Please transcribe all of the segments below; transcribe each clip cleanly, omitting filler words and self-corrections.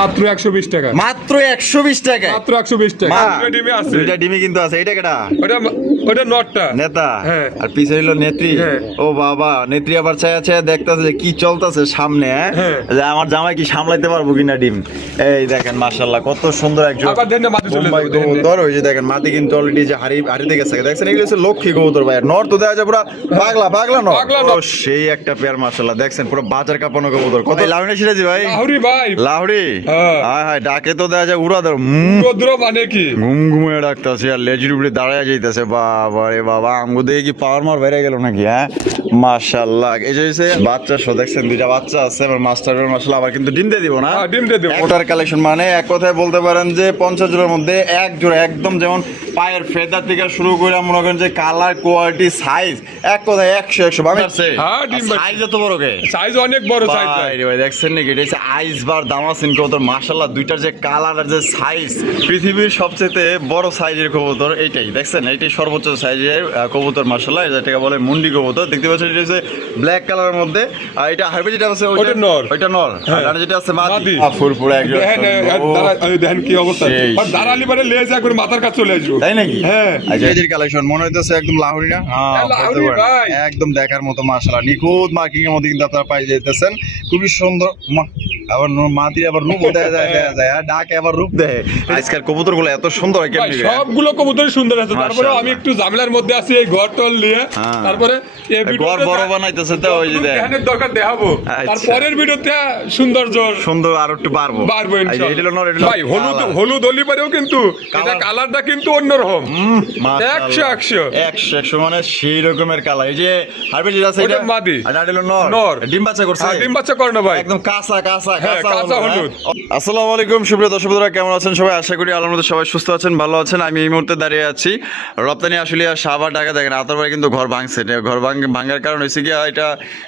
মাত্র 120 টাকা, মাত্র 120 টাকা, মাত্র 120 টাকা। দুটো ডিমে আছে, দুইটা ডিমই কিন্তু আছে। এটা কেডা? ওটা নটটা নেতা। হ্যাঁ। আর পিছে হইলো নেত্রী। হ্যাঁ। ও বাবা, নেত্রী আবার চাইছে দেখতাছে যে কি চলতেছে সামনে। হ্যাঁ। যে আমার জামাই কি সামলাইতে পারবো কিনা ডিম। এই দেখেন মাশাআল্লাহ কত সুন্দর একজন আবার দেন না মাটি চলে বোম্বাই যাবে, দেন না। কবুতর। ওই যে দেখেন মাটি কিন্তু অলরেডি যে হাড়িতে গেছে। দেখছেন এগুলো হচ্ছে লক্ষ্মী কবুতর ভাই। নর তো দেখা যায় পুরো পাগলা পাগলা নর। পাগলা ও নর। সেই একটা পেয়ার মাশাআল্লাহ। দেখছেন পুরো বাজার কাঁপানো কবুতর। কত লাউনি সিরাজি ভাই? লাহুরি ভাই, লাহড়ি। হ্যাঁ। হায় হায়, ডাকে তো দেখা যায় উড়া ধর রোদ্র মানে কি ঘুম ঘুমিয়ে ডাকতেছে আর লেজুর উপরে দাঁড়ায় যাইতেছে। বাবা রে বাবা, আঙ্গু দিয়ে কি পাওয়ার মার বেড়ে গেল নাকি? হ্যাঁ মাশাআল্লাহ। এই যে হইছে বাচ্চা শো, দেখছেন দুইটা বাচ্চা আছে। এবার মাস্টারের মাশাআল্লাহ আবার কিন্তু ডিম দিয়ে দিব না? ডিম দিয়ে দেবো। ওটার কালেকশন মানে এক কথায় বলতে পারেন যে 50 জোড়ার মধ্যে এক জোড়া একদম, যেমন পায়ের ফেদার থেকে শুরু করে মনে করেন যে কালার কোয়ালিটি সাইজ এক কথায় 100 ভাবে আছে। হ্যাঁ, ডিম বাচ্চা। সাইজ এত বড় কে? সাইজ অনেক বড় সাইজ ভাই। ভাই দেখছেন নাকি? এটা হচ্ছে আইস বার দামাসিন কবুতর মাশাআল্লাহ। দুইটার যে কালার আর যে সাইজ, পৃথিবীর সবচেয়ে বড় সাইজের কবুতর এইটাই। দেখছেন এইটাই সর্বোচ্চ সাইজের কবুতর মাশাআল্লাহ। যেটাকে বলে মুন্ডি কবুতর। দেখতে পাচ্ছেন এটা হচ্ছে ব্ল্যাক কালারের মধ্যে। আর এটা হাইব্রিড যেটা আছে ওটা নর। ওইটা নর। হ্যাঁ। আর যেটা আছে মাদি। মাদি। ফুরফুরে একজন। দেখেন দেখেন কি অবস্থা। সেই, আর দাঁড়ালি মানে লেজ একবার মাথার কাছে চলে আসবো। তাই নাকি? হ্যাঁ। আচ্ছা এদের কালেকশন মনে হইতেছে একদম লাহোরি না? হ্যাঁ লাহোরি বলতে পারেন। ভাই। একদম দেখার মতো মাশাআল্লাহ। নিখুঁত মার্কিং এর মধ্যে কিন্তু আপনারা পাই যেতেছেন। খুবই সুন্দর। আবার মাটির আবার রূপ দেখা যায় আর ডাকে আবার রূপ দেয়। আজকাল কবুতরগুলো এত সুন্দর হয় ভাই, কেমনি? সবগুলো কবুতরই সুন্দর আছে। তারপরে মাশাআল্লাহ। আমি একটু ঝামেলার মধ্যে আছি এই ঘর টল নিয়ে। হ্যাঁ। তারপরে এই ঘর ভিডিওতে বড় বানাইতেছে তো ওই যে দেখেন। ধ্যানের দরকার দেখাবো। আচ্ছা। তারপরের ভিডিওতে সৌন্দর্য সুন্দর আর একটু বাড়বো। বাড়বো এই যে ইনশাআল্লাহ। এটা হলো নর, এটা হলো ভাই হলুদ কালার। হলুদ হলি পারেও কিন্তু এটা কালার। কালারটা কিন্তু অন্যরকম। মাশাআল্লাহ। 100 100 মানে সেই রকমের কালার। এই যে হাইব্রিড যেটা আছে ওটা এটা মাদি। আর এটা হলো নর। নর। ডিম বাচ্চা করছে? হ্যাঁ, ডিম বাচ্চা করে না ভাই। একদম কাঁচা হ্যাঁ, কাঁচা হলুদ। আসসালামু আলাইকুম সুপ্রিয় দর্শক বন্ধুরা, কেমন আছেন সবাই? আশা করি আল্লাহর মধ্যে সবাই সুস্থ আছেন, ভালো আছেন। আমি এই মুহূর্তে দাঁড়িয়ে আছি রপ্তানি আশুলিয়া সাভার ঢাকা। দেখেন আতরবাড়ি কিন্তু ঘর ভাঙছে। ঘর ভাঙার কারণ হয়েছে কি, এটা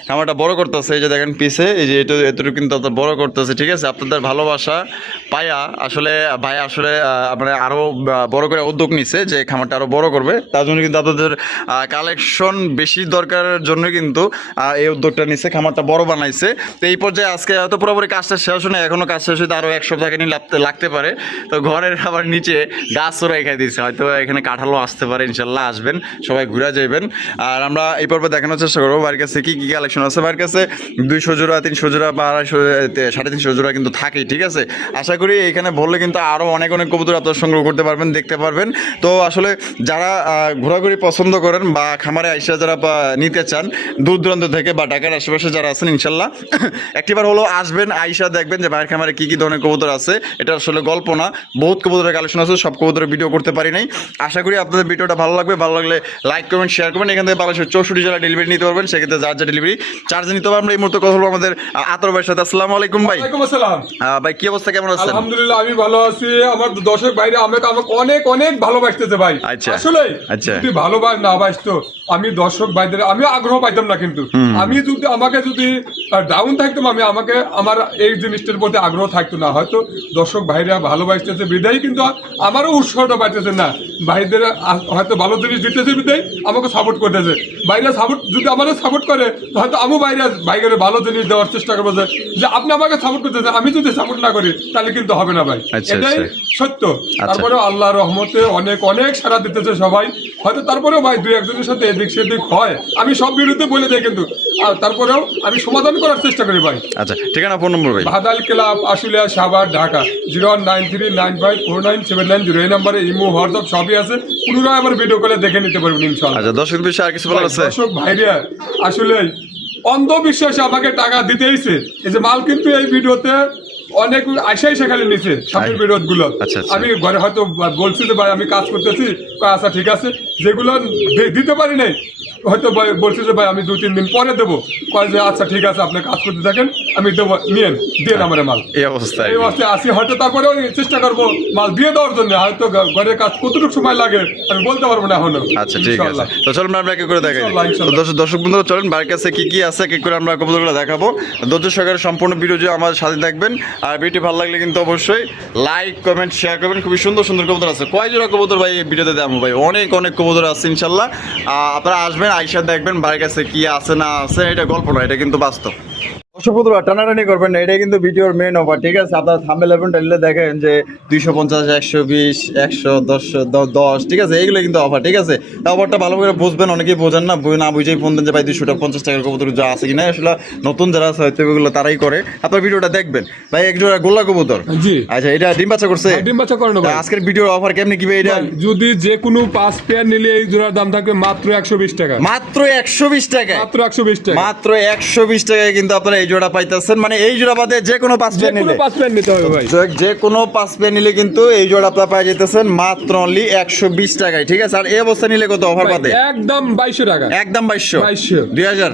খামারটা বড় করতেছে। এই যে দেখেন পিছে এই যে এতটুকু কিন্তু আপনার বড় করতেছে। ঠিক আছে, আপনাদের ভালোবাসা পায়া আসলে ভাই আসলে আপনার আরো বড় করে উদ্যোগ নিচ্ছে যে খামারটা আরো বড় করবে। তার জন্য কিন্তু আপনাদের কালেকশন বেশি দরকারের জন্য কিন্তু এই উদ্যোগটা নিচ্ছে, খামারটা বড় বানাইছে। তো এই পর্যায়ে আজকে হয়তো পুরোপুরি কাজটা শেষ হয় না, এখনো কাজ শেষ হইতে আরো 1 সপ্তাহ লাগতে পারে। তো ঘরের আবার নিচে গাছও রেখে দিচ্ছে, হয়তো এখানে কাঁঠালও আসতে পারে। ইনশাল্লাহ আসবেন, সবাই ঘুরে যাবেন। আর আমরা এই পর্বে দেখানোর চেষ্টা করবো বাড়ির কাছে কি কি কালেকশন আছে। বাড়ির কাছে 200 জোড়া 300 জোড়া বা 250 350 জোড়া কিন্তু থাকেই। ঠিক আছে, আশা করি এখানে বললে কিন্তু আরো অনেক কবুতর আপনারা সংগ্রহ করতে পারবেন, দেখতে পারবেন। তো আসলে যারা ঘোরাঘুরি পছন্দ করেন বা খামারে আইসা যারা নিতে চান দূর দূরান্ত থেকে বা ঢাকার আশেপাশে যারা আছেন, ইনশাল্লাহ একটিবার হলো আসবেন, আইসা দেখবেন যে বাইরের খামারে কি কি ধরনের কবুতর আছে। এটা আসলে গল্প না, বহুত কবুতরের কালেকশন আছে, সব কবুতরের ভিডিও করতে পারি নাই। আশা করি আপনাদের ভিডিওটা ভালো লাগবে। ভালো লাগলে লাইক কমেন্ট শেয়ার করবেন। এখান থেকে বাংলাদেশের 64 জেলা ডেলিভারি নিতে পারবেন, সেক্ষেত্রে যার যা ডেলিভারি চার্জ নিতে পারবেন। আমরা এই মুহূর্তে কথা বলবো আমাদের আতর ভাইয়ের সাথে। আসসালামু আলাইকুম ভাই। ওয়ালাইকুম আসসালাম। ভাই কি অবস্থা, কেমন আছেন? আলহামদুলিল্লাহ আমি ভালো আছি। আমার দর্শক ভাইরা আমাকে অনেক অনেক ভালোবাসতেছে ভাই। আচ্ছা। আসলে আচ্ছা। যদি না বাসতো আমি দর্শক ভাইদের আমি আগ্রহ পাইতাম না। কিন্তু আমি যদি আমাকে যদি ডাউন থাকতাম, আমাকে আমার এই জিনিসটার প্রতি আগ্রহ থাকতো না। হয়তো দর্শক ভাইরা ভালোবাসতেছে বিদায় কিন্তু আমারও উৎসাহটা পাইতেছে না। ভাইদের হয়তো ভালো জিনিস দিতেছে বিদায় আমাকে সাপোর্ট করতেছে। বাইরে সাপোর্ট যদি আমাদের সাপোর্ট করে হয়তো আমি বাইরে ভালো জিনিস দেওয়ার চেষ্টা করবো, যে আপনি আমাকে সাপোর্ট করতেছেন, আমি যদি সাপোর্ট না করি তাহলে কিন্তু হবে না ভাই। আচ্ছা, এটাই আচ্ছা। সত্য। তারপরে আল্লাহর রহমতে অনেক অনেক সাড়া দিতেছে সবাই। হয়তো তারপরেও ভাই 2-1 সাথে এদিক সেদিক হয়, আমি সব বিরুদ্ধে বলে দেয় কিন্তু তারপরেও আমি সমাধান করার চেষ্টা করি ভাই। আচ্ছা, ঠিকানা ফোন নম্বর ভাই? ভাদাল ক্লাব আশুলিয়া সাভার ঢাকা 01939549790। এই নম্বরে ইমো হোয়াটসঅ্যাপ সবই আছে। পুনরায় আমার ভিডিও কলে দেখে নিতে পারবেন ইনশাআল্লাহ। আচ্ছা, দর্শক বিষয়ে আর কিছু বলার আছে? দর্শক ভাইরা আসলে অন্ধবিশ্বাসে আমাকে টাকা দিতেইছে। এই যে মাল কিন্তু এই ভিডিওতে অনেক আশাই সেখানে নিচে সামনের বিরোধ গুলো। আচ্ছা। আমি ঘরে হয়তো বলছি যে ভাই আমি কাজ করতেছি, আচ্ছা ঠিক আছে। যেগুলো দিতে পারি নাই হয়তো বলছি যে ভাই আমি 2-3 দিন পরে দেবো, কয় যে আচ্ছা ঠিক আছে আপনি কাজ করতে থাকেন, আমি দেবো, নিয়েন দিয়ে আমার মাল। এই অবস্থায় এই অবস্থায় আসি। হয়তো তারপরে চেষ্টা করবো মাল দিয়ে দেওয়ার জন্য। হয়তো ঘরের কাজ কতটুকু সময় লাগে আমি বলতে পারবো না এখনো। আচ্ছা ঠিক আছে, তো চলুন আমরা এক এক করে দেখাই। ইনশাআল্লাহ, ইনশাআল্লাহ। তো দর্শক বন্ধুরা চলেন বাড়ির কাছে কি কি আছে এক এক করে আমরা কবুতরগুলো দেখাবো। ধৈর্য সহকারে সম্পূর্ণ ভিডিও যে আমাদের সাথে দেখবেন। আর ভিডিও ভালো লাগলে কিন্তু অবশ্যই লাইক কমেন্ট শেয়ার করবেন। খুবই সুন্দর সুন্দর কবুতর আছে। কয় জোড়া কবুতর ভাই এই ভিডিওতে দেখাবো ভাই? অনেক কবুতর আছে ইনশাল্লাহ। আপনারা আসবেন, আইসা দেখবেন বাড়ির কাছে কি আছে না আছে। এটা গল্প না, এটা কিন্তু বাস্তব। দর্শক টানাটানি করবেন না, এটা কিন্তু ভিডিওর মেন অফার, ঠিক আছে? আপনার থাম্বনেল এবং টাইটেলে দেখেন যে 250, 120, 110, ঠিক আছে? এইগুলো কিন্তু অফার, ঠিক আছে? তা অফারটা ভালো করে বুঝবেন, অনেকেই বোঝেন না, না বুঝেই ফোন দেন যে ভাই 250 টাকার কবুতর যা আছে কিনা। আসলে নতুন যারা আছে হয়তো এগুলো তারাই করে। আপনার ভিডিওটা দেখবেন ভাই, এক জোড়া গোল্লা কবুতর। জি আচ্ছা, এটা ডিম বাচ্চা করছে? ডিম বাচ্চা করানো ভাই। আজকের ভিডিওর অফার কেমনি কি ভাই এটা? যদি যে কোনো 5 পেয়ার নিলে এই জোড়ার দাম থাকবে মাত্র 120 টাকা। মাত্র 120 টাকা, মাত্র 120 টাকা, মাত্র 120 টাকায় কিন্তু আপনারা এই জোড়া পাইতেছেন। মানে এই জোড়া বাদে যে কোনো 5 পেয়ার নিলে, 5 পেয়ার নিতে হবে ভাই। যে কোনো 5 পেয়ার নিলে কিন্তু এই জোড়া আপনারা পাই যেতেছেন মাত্র অনলি 120 টাকায়, ঠিক আছে? আর এই অবস্থা নিলে কত অফার ভাই, পাতে? একদম 2200 টাকা। একদম 2200, 2200 2000,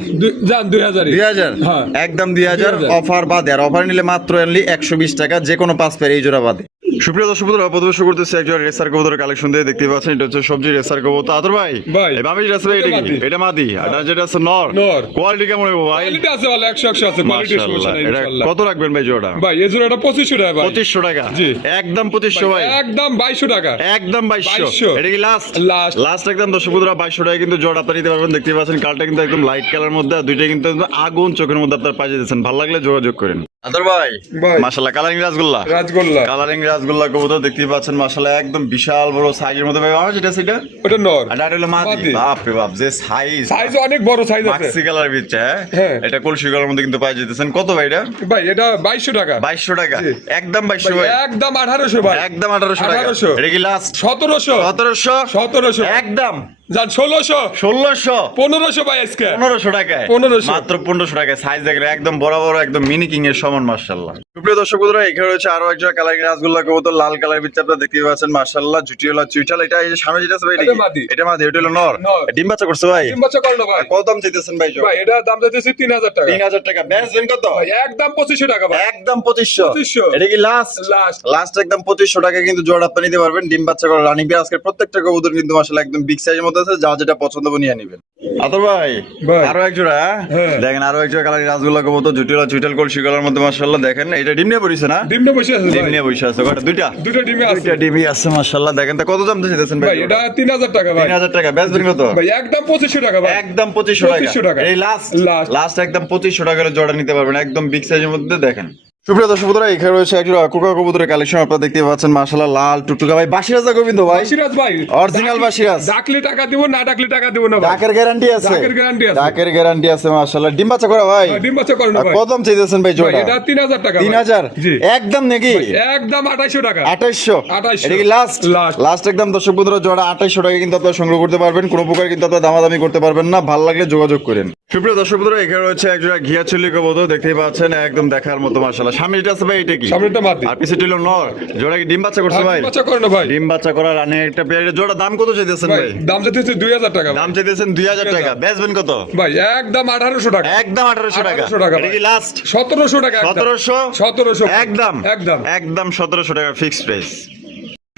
জান 2000 2000, হ্যাঁ। একদম 2000 অফার বাদে। আর অফার নিলে মাত্র অনলি 120 টাকা, যে কোনো 5 পেয়ার এই জোড়া বাদে। সুপ্রিয় দর্শক বন্ধুরা, প্রথমে শুরু করতেছি একজন রেসার কবুতরের কালেকশন দিয়ে। দেখতে পাচ্ছেন এটা হচ্ছে সবজি রেসার কবুতর। আদর ভাই, ভাই এই বামি যেটা আছে ভাই, এটা কি? এটা মাদি, আর যেটা আছে নর। নর। কোয়ালিটি কেমন হবে ভাই? কোয়ালিটি আছে ভালো, 100 আছে, কোয়ালিটি সমস্যা মাশাআল্লাহ। নাই এটা ইনশাআল্লাহ। কত রাখবেন ভাই জোড়া? ভাই এই জোড়াটা 2500 টাকা ভাই। 2500 টাকা, জি। একদম 2500 ভাই, একদম 2200 টাকা, একদম 2200। 2200 এটা কি লাস্ট? লাস্ট। লাস্ট একদম দর্শক বন্ধুরা 2200 টাকা কিন্তু জোড়া আপনারা নিতে পারবেন। দেখতে পাচ্ছেন কালটা কিন্তু একদম লাইট কালার মধ্যে, আর দুইটা কিন্তু একদম আগুন চোখের মধ্যে আপনারা পাই যেতেছেন। ভালো লাগলে যোগাযোগ করেন। আদর ভাই, ভাই। মাশাআল্লাহ, কালারিং রাসগোল্লা, রাজগোল্লা, কালারিং রাসগোল্লা কবুতর দেখতে পাচ্ছেন মাশাআল্লাহ, একদম বিশাল বড় সাইজের মধ্যে ভাই। আমার যেটা সেটা ওটা নর, আর এটা হলো মাদি। মাদি। বাপ রে বাপ, যে সাইজ, সাইজ অনেক বড় সাইজ আছে। মাক্সি কালার বিচ্ছে, হ্যাঁ। এটা কলসি কালার মধ্যে কিন্তু পাই যেতেছেন। কত ভাই এটা? ভাই এটা 2200 টাকা। 2200 টাকা, জি। একদম 2200 ভাই, একদম 1800 ভাই। একদম 1800 টাকা। 1800 এটা কি লাস্ট? 1700 1700, 1700 একদম জান 1600 1600, 1500 ভাই আজকে 1500 টাকায়, 1500 মাত্র 1500 টাকায়। সাইজ দেখলে একদম বরাবর একদম মিনি কিং এর সমান মাশাআল্লাহ। সুপ্রিয় দর্শক বন্ধুরা, এখানে রয়েছে আরো একটা কালারিং রাসগোল্লা কবুতর, লাল কালার বিচ্ছে আপনারা দেখতে পাচ্ছেন মাশাআল্লাহ, জুটিওলা চুইটাল। এটা এই যে সামনে যেটা আছে ভাই, এটা মাদি। এটা মাদি, এটা হলো নর। নর। ডিম বাচ্চা করছে ভাই? ডিম বাচ্চা করলো ভাই। কত দাম চাইতেছেন ভাই? ভাই এটা দাম যাচ্ছে 3000 টাকা। 3000 টাকা। ব্যাস দেন কত? ভাই একদম 2500 টাকা ভাই। একদম 2500। 2500 এটা কি লাস্ট? লাস্ট। লাস্ট একদম 2500 টাকা কিন্তু জোড়া আপনি নিতে পারবেন। ডিম বাচ্চা করা রানিং পেয়ার। আজকে প্রত্যেকটা কবুতর কিন্তু মাশাআল্লাহ একদম বিগ সাইজের মধ্যে আছে, যা যেটা পছন্দ হবে নিয়ে নেবেন। আদর ভাই, ভাই। আরো এক জোড়া, হ্যাঁ। দেখেন আরো এক জোড়া কালারিং রাসগোল্লা কবুতর, জুটিওলা চুইটাল কলসি কালার মধ্যে মাশাআল্লাহ। দেখেন এটা ডিম নিয়ে পড়িছে না? ডিম নিয়ে বসে আছে ডিম ভাই। নিয়ে বসে আছে, কয়টা? দুইটা, দুটো ডিমে আছে দুইটা ডিমই আছে মাশাআল্লাহ। দেখেন তা কত দাম দিয়েছেন ভাই? ভাই এটা 3000 টাকা ভাই। 3000 টাকা। ব্যাস দেন কত? ভাই একদম 2500 টাকা ভাই। একদম 2500 2500 টাকা। টাকা। এই লাস্ট, লাস্ট। লাস্ট একদম 2500 টাকার জোড়া নিতে পারবেন, একদম বিগ সাইজের মধ্যে। দেখেন সুপ্রিয় দর্শক বন্ধুরা, এখানে রয়েছে একটা কোকা কবুতরের কালেকশন আপনারা দেখতে পাচ্ছেন মাশাআল্লাহ, লাল টুকটুকা ভাই। বাসিরাজা গোবিন্দ ভাই, বাসিরাজ ভাই, অরিজিনাল বাসিরাজ। ডাকলে টাকা দিব, না ডাকলে টাকা দিব না ভাই। ডাকের গ্যারান্টি আছে, ডাকের গ্যারান্টি আছে। ডাকের গ্যারান্টি আছে মাশাআল্লাহ। ডিম বাচ্চা করা ভাই? ডিম বাচ্চা করানো আর ভাই। কত দাম চাইতেছেন ভাই ভাই জোড়া? এটা 3000 টাকা। 3000, জি। একদম নাকি? একদম 2800 টাকা। 2800। 2800 এটা কি লাস্ট? লাস্ট। লাস্ট একদম দর্শক বন্ধুরা জোড়া 2800 টাকা কিন্তু আপনারা সংগ্রহ করতে পারবেন। কোনো প্রকার কিন্তু আপনারা দামাদামি করতে পারবেন না, ভালো লাগলে যোগাযোগ করেন। সুপ্রিয় দর্শক বন্ধুরা, এখানে রয়েছে একজোড়া ঘিয়া চুল্লি কবুতর, দেখতেই পাচ্ছেন একদম দেখার মতো মাশাআল্লাহ। সামনে যেটা আছে ভাই, এটা কি? সামনেটা মাদি। আর পিছে ছিল নর। জোড়া কি ডিম বাচ্চা করছে ভাই? ডিম বাচ্চা করানো ভাই। ডিম বাচ্চা করা রানে একটা পেয়ারের জোড়া দাম কত চাইতেছেন ভাই ভাই? দাম যাচ্ছে 2000 টাকা ভাই। দাম চাইতেছেন 2000 টাকা। বেচবেন কত? ভাই একদম 1800 টাকা। একদম 1800 টাকা। 1800 টাকা এটা কি লাস্ট? 1700 টাকা। 1700, 1700 একদম একদম একদম 1700 টাকা ফিক্সড প্রাইস।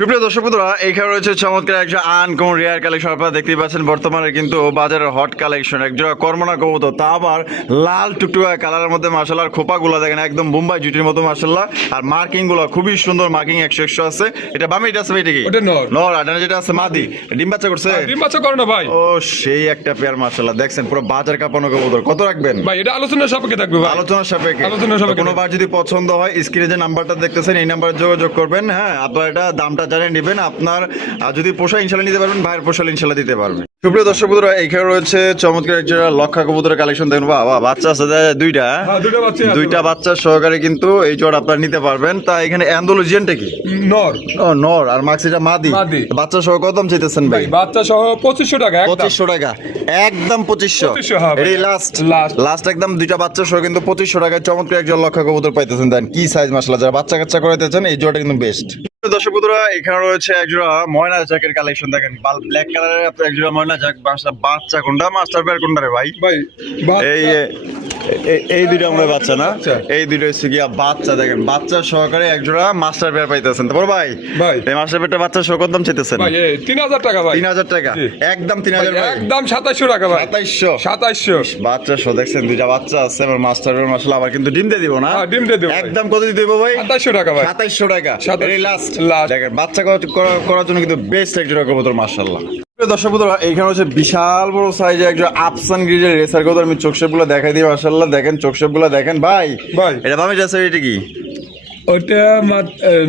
সুপ্রিয় দর্শক বন্ধুরা, এইখানে রয়েছে চমৎকার একজন আনকমন রেয়ার কালেকশন আপনারা দেখতেই পাচ্ছেন। বর্তমানে কিন্তু বাজারের হট কালেকশন একজোড়া কর্মনা কবুতর, তা আবার লাল টুকটুকা কালারের মধ্যে মাশাআল্লাহ। খোপাগুলো দেখেন একদম বোম্বাই জুটির মতো মাশাআল্লাহ। আর মার্কিং গুলো খুবই সুন্দর, মার্কিং 100 আছে। এটা বামে এটা আছে ভাই, এটা কি? ওটা নর। নর। আর ডানে যেটা আছে মাদি। ডিম বাচ্চা করছে? ডিম বাচ্চা করানো ভাই। ও সেই একটা পেয়ার মাশাআল্লাহ, দেখছেন পুরো বাজার কাঁপানো কবুতর। কত রাখবেন ভাই এটা আলোচনার সাপেক্ষে থাকবে ভাই। আলোচনার সাপেক্ষে? আলোচনার সাপেক্ষে। কোনো বার যদি পছন্দ হয় স্ক্রিনে যে নাম্বারটা দেখতেছেন এই নাম্বারে যোগাযোগ করবেন। হ্যাঁ, আপনারা এটা দামটা জানিয়ে নেবেন। আপনার যদি পোষা ইনশাল্লাহ নিতে পারবেন, ভাইয়ের পোষাল ইনশাল্লাহ দিতে পারবেন। সুপ্রিয় দর্শক বন্ধুরা, এখানে রয়েছে চমৎকার একটা লক্ষা কবুতরের কালেকশন। দেখুন বাহ, বাচ্চা আছে দুইটা, হ্যাঁ দুটো বাচ্চা আছে। দুইটা বাচ্চা সহকারে কিন্তু এই জোড়া আপনারা নিতে পারবেন। তা এখানে অ্যান্ডোলজিয়ানটা কি? নর। ও নর। আর মাক্সিটা মাদি। মাদি। বাচ্চা সহ কত দাম চাইতেছেন ভাই? ভাই বাচ্চা সহ 2500 টাকা একদম। 2500 টাকা, একদম 2500। 2500, হ্যাঁ ভাই। এই লাস্ট, লাস্ট। লাস্ট একদম দুইটা বাচ্চা সহ কিন্তু 2500 টাকায় চমৎকার একজন লক্ষা কবুতর পাইতেছেন। দেন কি সাইজ মাশাআল্লাহ, যারা বাচ্চা কাচ্চা করাইতে চান এই জোড়াটা কিন্তু বেস্ট। দর্শক বন্ধুরা, এখানে রয়েছে একজোড়া ময়না জ্যাকের কালেকশন। দেখেন ব্ল্যাক কালারের আপনার একজোড়া ময়না জ্যাক। বাচ্চা কোনটা? মাস্টার পেয়ার কোনটা রে ভাই? ভাই এই এই দুইটা আমরা বাচ্চা না, বাচ্চা। এই দুইটা হচ্ছে গিয়া বাচ্চা। দেখেন বাচ্চা সহকারে একজোড়া মাস্টার পেয়ার পাইতেছেন। তারপর ভাই ভাই এই মাস্টার পেয়ারটা বাচ্চা সহ কত দাম চাইতেছেন? ভাই 3000 টাকা ভাই। 3000 টাকা, জি। একদম 3000 ভাই। একদম 2700 টাকা ভাই। 2700। 2700 বাচ্চা সহ দেখছেন দুইটা বাচ্চা আছে আমার মাস্টার পেয়ার মাশাআল্লাহ। আবার কিন্তু ডিম দিয়ে দিব না? হ্যাঁ ডিম দিয়ে দেব। একদম কত দিতে দেবো ভাই? 2700 টাকা ভাই। 2700 টাকা। 2700 এই লাস্ট। লাস্ট। দেখেন বাচ্চা করার জন্য কিন্তু বেস্ট একজোড়া কবুতর মাশাআল্লাহ। দর্শক বন্ধুরা, এখানে হচ্ছে বিশাল বড় সাইজে একজন আফসান গ্রিজের রেসার কবুতর। আমি চোখ শেপগুলো দেখাই দিই। মাশাআল্লাহ দেখেন চোখ শেপগুলো দেখেন ভাই। ভাই এটা বামে যাচ্ছে, এটা কি? ওটা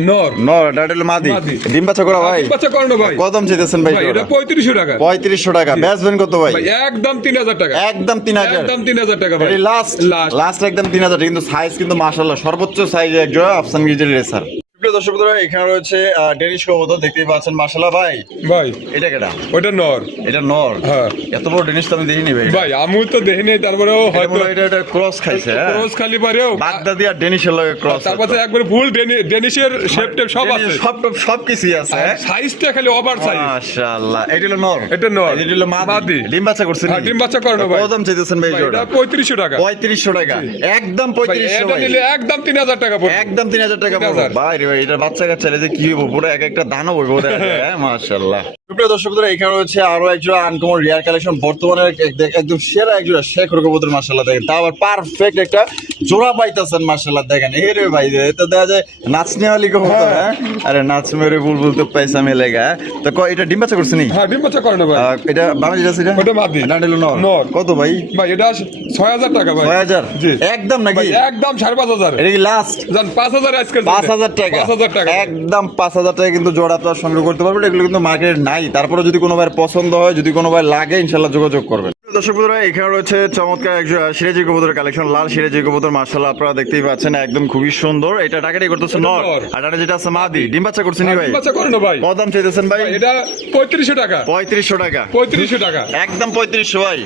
নর নর, এটা হলো মাদি। মাদি। ডিম বাচ্চা করা ভাই? বাচ্চা করানো ভাই। কত দাম চাইতেছেন ভাই? ভাই এটা 3500 টাকা। 3500 টাকা। বেচবেন কত ভাই? ভাই একদম 3000 টাকা। একদম 3000। একদম 3000 টাকা ভাই। এই লাস্ট লাস্ট লাস্ট একদম 3000 টাকা। কিন্তু সাইজ কিন্তু মাশাআল্লাহ সর্বোচ্চ সাইজে একজন আফসান গ্রিজের রেসার। প্রিয় দর্শক বন্ধুরা, এখানে রয়েছে ডেনিশ কবুতর দেখতেই পাচ্ছেন। মাশাআল্লাহ ভাই। ভাই এটা কেডা? ওটা নর। এটা নর। হ্যাঁ। এত বড় ডেনিশ তো আমি দেখিনি ভাই। ভাই আমি তো দেখিনি, তারপরেও হয়তো এটা ক্রস খাইছে। হ্যাঁ, ক্রস খালি পারেও বাগদাদি আর ডেনিশের লগে ক্রস। তারপরে একবার ফুল ডেনিশের শেপ টেপ সব আছে, সব কিছুই আছে। সাইজটা খালি ওভার সাইজ। মাশাআল্লাহ। এটা হলো নর। এটা নর। এটা হলো মাদি। ডিম বাচ্চা করছে নি? হ্যাঁ, ডিম বাচ্চা করানো ভাই। কত দাম চাইতেছেন ভাই ভাই, জোড়া? এটা 3500 টাকা। 3500 টাকা। একদম ভাই 3500 এটা ভাই। নিলে একদম 3000 টাকা পড়বে। একদম 3000 টাকা পড়বে। 3000 ভাই রে ভাই, এটা বাচ্চা কাচ্চা যে কি হইব, পুরো এক একটা দানও হইব। হ্যাঁ মাশাআল্লাহ। প্রিয় দর্শকরা, এখানে রয়েছে আরো একজোড়া আনকমন রিয়ার কালেকশন, বর্তমানে একদম সেরা একজোড়া শেখ কবুতর। মাশাআল্লাহ দেখেন, তা আবার পারফেক্ট একটা জোড়া পাইতাছেন। মাশাআল্লাহ দেখেন, এই রে ভাই, এটা দেখা যায় নাচনি वाली কবুতর। হ্যাঁ, আরে নাচ মেরে বুলবুল তো পয়সা মিলেগা। তো এটা ডিম বাচ্চা করছে নি? হ্যাঁ, ডিম বাচ্চা করানো ভাই। এটা বাংলাদেশ আছে এটা? ওটা মাদি। না, এটা হলো নর। নর। কত ভাই? ভাই এটা 6000 টাকা ভাই। 6000? জি। একদম নাকি? ভাই একদম 5500। এটা কি লাস্ট? জান 5000 আজকে 5000 টাকা। 5000 টাকা। একদম 5000 টাকা কিন্তু জোড়া আপনারা সংগ্রহ করতে পারবেন। এগুলো কিন্তু মার্কেটে নাই। তারপরে যদি কোনো ভাই পছন্দ হয়, যদি কোনো ভাই লাগে, ইনশাআল্লাহ যোগাযোগ করবেন। দর্শক বন্ধুরা, এখানে রয়েছে চমৎকার একজন সিরাজি কবুতরের কালেকশন, লাল সিরাজি কবুতর। মাশাআল্লাহ আপনারা দেখতেই পাচ্ছেন, একদম খুবই সুন্দর। এটা টাকাটাই করতেছে নর, আর এটা যেটা আছে মাদি। ডিম বাচ্চা করছে নি ভাই? ডিম বাচ্চা করানো ভাই। কত দাম চাইতেছেন ভাই? এটা 3500 টাকা। 3500 টাকা। 3500 টাকা। একদম 3500 ভাই।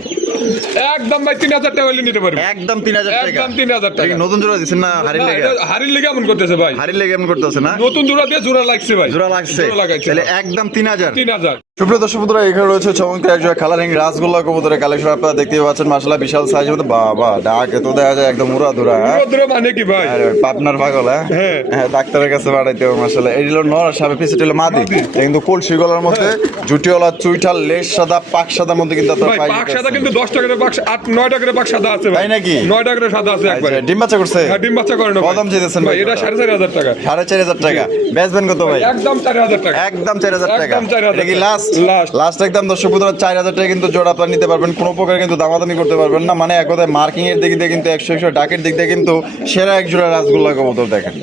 একদম ভাই 3000 টাকা হলে নিতে পারবেন। একদম 3000 টাকা। একদম 3000 টাকা। এটা কি নতুন জোড়া দিছেন না হারির না, লেগে? এটা হারির লেগে এমন করতেছে ভাই। হারির লেগে এমন করতেছে না? নতুন জোড়া দিয়ে জোড়া লাগছে ভাই। জোড়া লাগছে। জোড়া লাগাইছে। তাহলে একদম 3000। 3000। সুপ্রিয় দর্শক বন্ধুরা, এখানে রয়েছে চমৎকার একজন কালারিং রাসগোল্লা কবুতরের কালেকশন। আপনারা দেখতেই পাচ্ছেন, মাশাআল্লাহ বিশাল সাইজ মধ্যে। বাবা, ডাকে তো দেখা যায় একদম উড়াধুরা। হ্যাঁ, রোদ্র মানে কি ভাই? আরে পাবনার পাগল। হ্যাঁ হ্যাঁ, ডাক্তারের কাছে পাঠাইতে হবে। মাশাআল্লাহ, এই হলো নর, সামনে পিছে হলো মাদি। কিন্তু কলসি গলার মধ্যে জুটিওয়ালা চুইঠাল, লেজ সাদা, পাক সাদা মধ্যে কিন্তু আপনারা ভাই পাই পাক সাদা কিন্তু 10 টাকার পাক 8-9 টাকার পাক সাদা আছে ভাই। তাই নাকি? 9 টাকার সাদা আছে একবারে। ডিম বাচ্চা করছে? হ্যাঁ, ডিম বাচ্চা করানো কত দাম চাইতেছেন ভাই? এটা 4500 টাকা। 4500 টাকা। বেচবেন কত ভাই? একদম 4000 টাকা। একদম 4000 টাকা। একদম 4000 এটা কি লাস্ট? লাস্ট। লাস্ট একদম দর্শক বন্ধুরা, 4000 টাকা কিন্তু জোড়া আপনারা নিতে পারবেন। কোনো প্রকার কিন্তু দামাদামি করতে পারবেন না। মানে এক কথায় মার্কিং এর দিক দিয়ে কিন্তু 100 ডাকের দিক দিয়ে কিন্তু সেরা এক জোড়া রাসগোল্লা কবুতর। দেখেন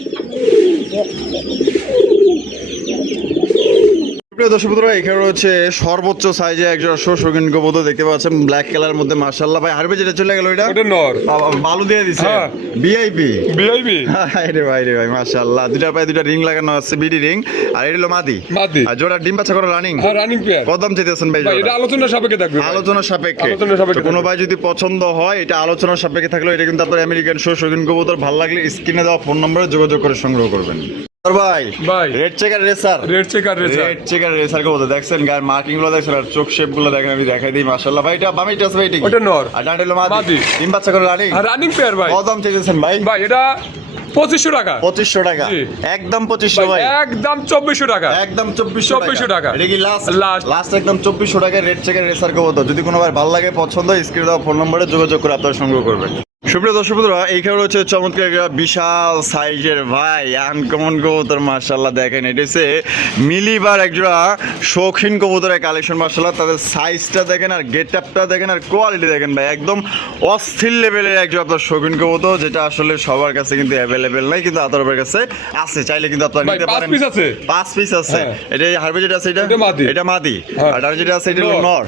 প্রিয় দর্শক বন্ধুরা, এখানে রয়েছে সর্বোচ্চ সাইজে একজোড়া শোষকিন কবুতর দেখতে পাচ্ছেন, ব্ল্যাক কালার মধ্যে। মাশাআল্লাহ ভাই, হারবে যেটা চলে গেল এটা? এটা নর। বালু দিয়ে দিছে। হ্যাঁ। ভিআইপি। ভিআইপি। রে ভাই রে ভাই, মাশাআল্লাহ। দুইটা পায়ে দুইটা রিং লাগানো আছে, বিডি রিং। আর এটা হলো মাদি। মাদি। আর জোড়া ডিম বাচ্চা করা রানিং। হ্যাঁ, রানিং পেয়ার। কত দাম চাইতেছেন ভাই ভাই জোড়া? এটা আলোচনা সাপেক্ষে থাকবে ভাই। আলোচনা সাপেক্ষে। আলোচনা সাপেক্ষে তো কোনো ভাই যদি পছন্দ হয়, এটা আলোচনার সাপেক্ষে থাকলে এটা কিন্তু আপনার আমেরিকান শোষকিন কবুতর। ভালো লাগলে স্ক্রিনে দেওয়া ফোন নম্বরে যোগাযোগ করে সংগ্রহ করবেন। ভাই ভাই red checker racer. Red checker racer. Red checker racer কবুতর দেখছেন, গায়ের মার্কিং গুলো দেখছেন, আর চোখ শেপ গুলো দেখেন। আমি দেখাই দিই। মাশাআল্লাহ ভাই, এটা বামিটা আছে ভাই? এটা কি? ওটা নর। আর ডান্ডা হলো মাদি। মাদি। ডিম বাচ্চা করে রানিং। আর রানিং পেয়ার ভাই। কত দাম চাইতেছেন ভাই? ভাই এটা 2500 টাকা। 2500 টাকা। জি। একদম 2500 ভাই। একদম 2400 টাকা। একদম 2400 টাকা। এটা কি লাস্ট? লাস্ট। লাস্ট একদম 2400 টাকা রেড চেকার রেসার কবুতর। যদি কোনো ভাই ভালো লাগে, পছন্দ হয়, স্ক্রিনে দেওয়া ফোন নম্বরে যোগাযোগ করে আপনারা সংগ্রহ করবেন। সুপ্রিয় দর্শক বন্ধুরা, এইখানে রয়েছে চমৎকার একটা বিশাল সাইজের ভাই আনকমন কবুতর। মাশাআল্লাহ দেখেন, এটা হচ্ছে মিলিবার একজোড়া শৌখিন কবুতরের কালেকশন। মাশাআল্লাহ, তাদের সাইজটা দেখেন, আর গেট আপটা দেখেন, আর কোয়ালিটি দেখেন ভাই। একদম অস্থির লেভেলের একজোড়া আপনার শৌখিন কবুতর, যেটা আসলে সবার কাছে কিন্তু অ্যাভেলেবেল নাই, কিন্তু আতরবের কাছে আছে। চাইলে কিন্তু আপনারা ভাই নিতে 5 পারেন। পিস আছে। 5 পিস আছে। হ্যাঁ। এটা হারবে যেটা আছে, এটা এটা মাদি। এটা মাদি। হ্যাঁ। আর যেটা আছে এটা হলো নর।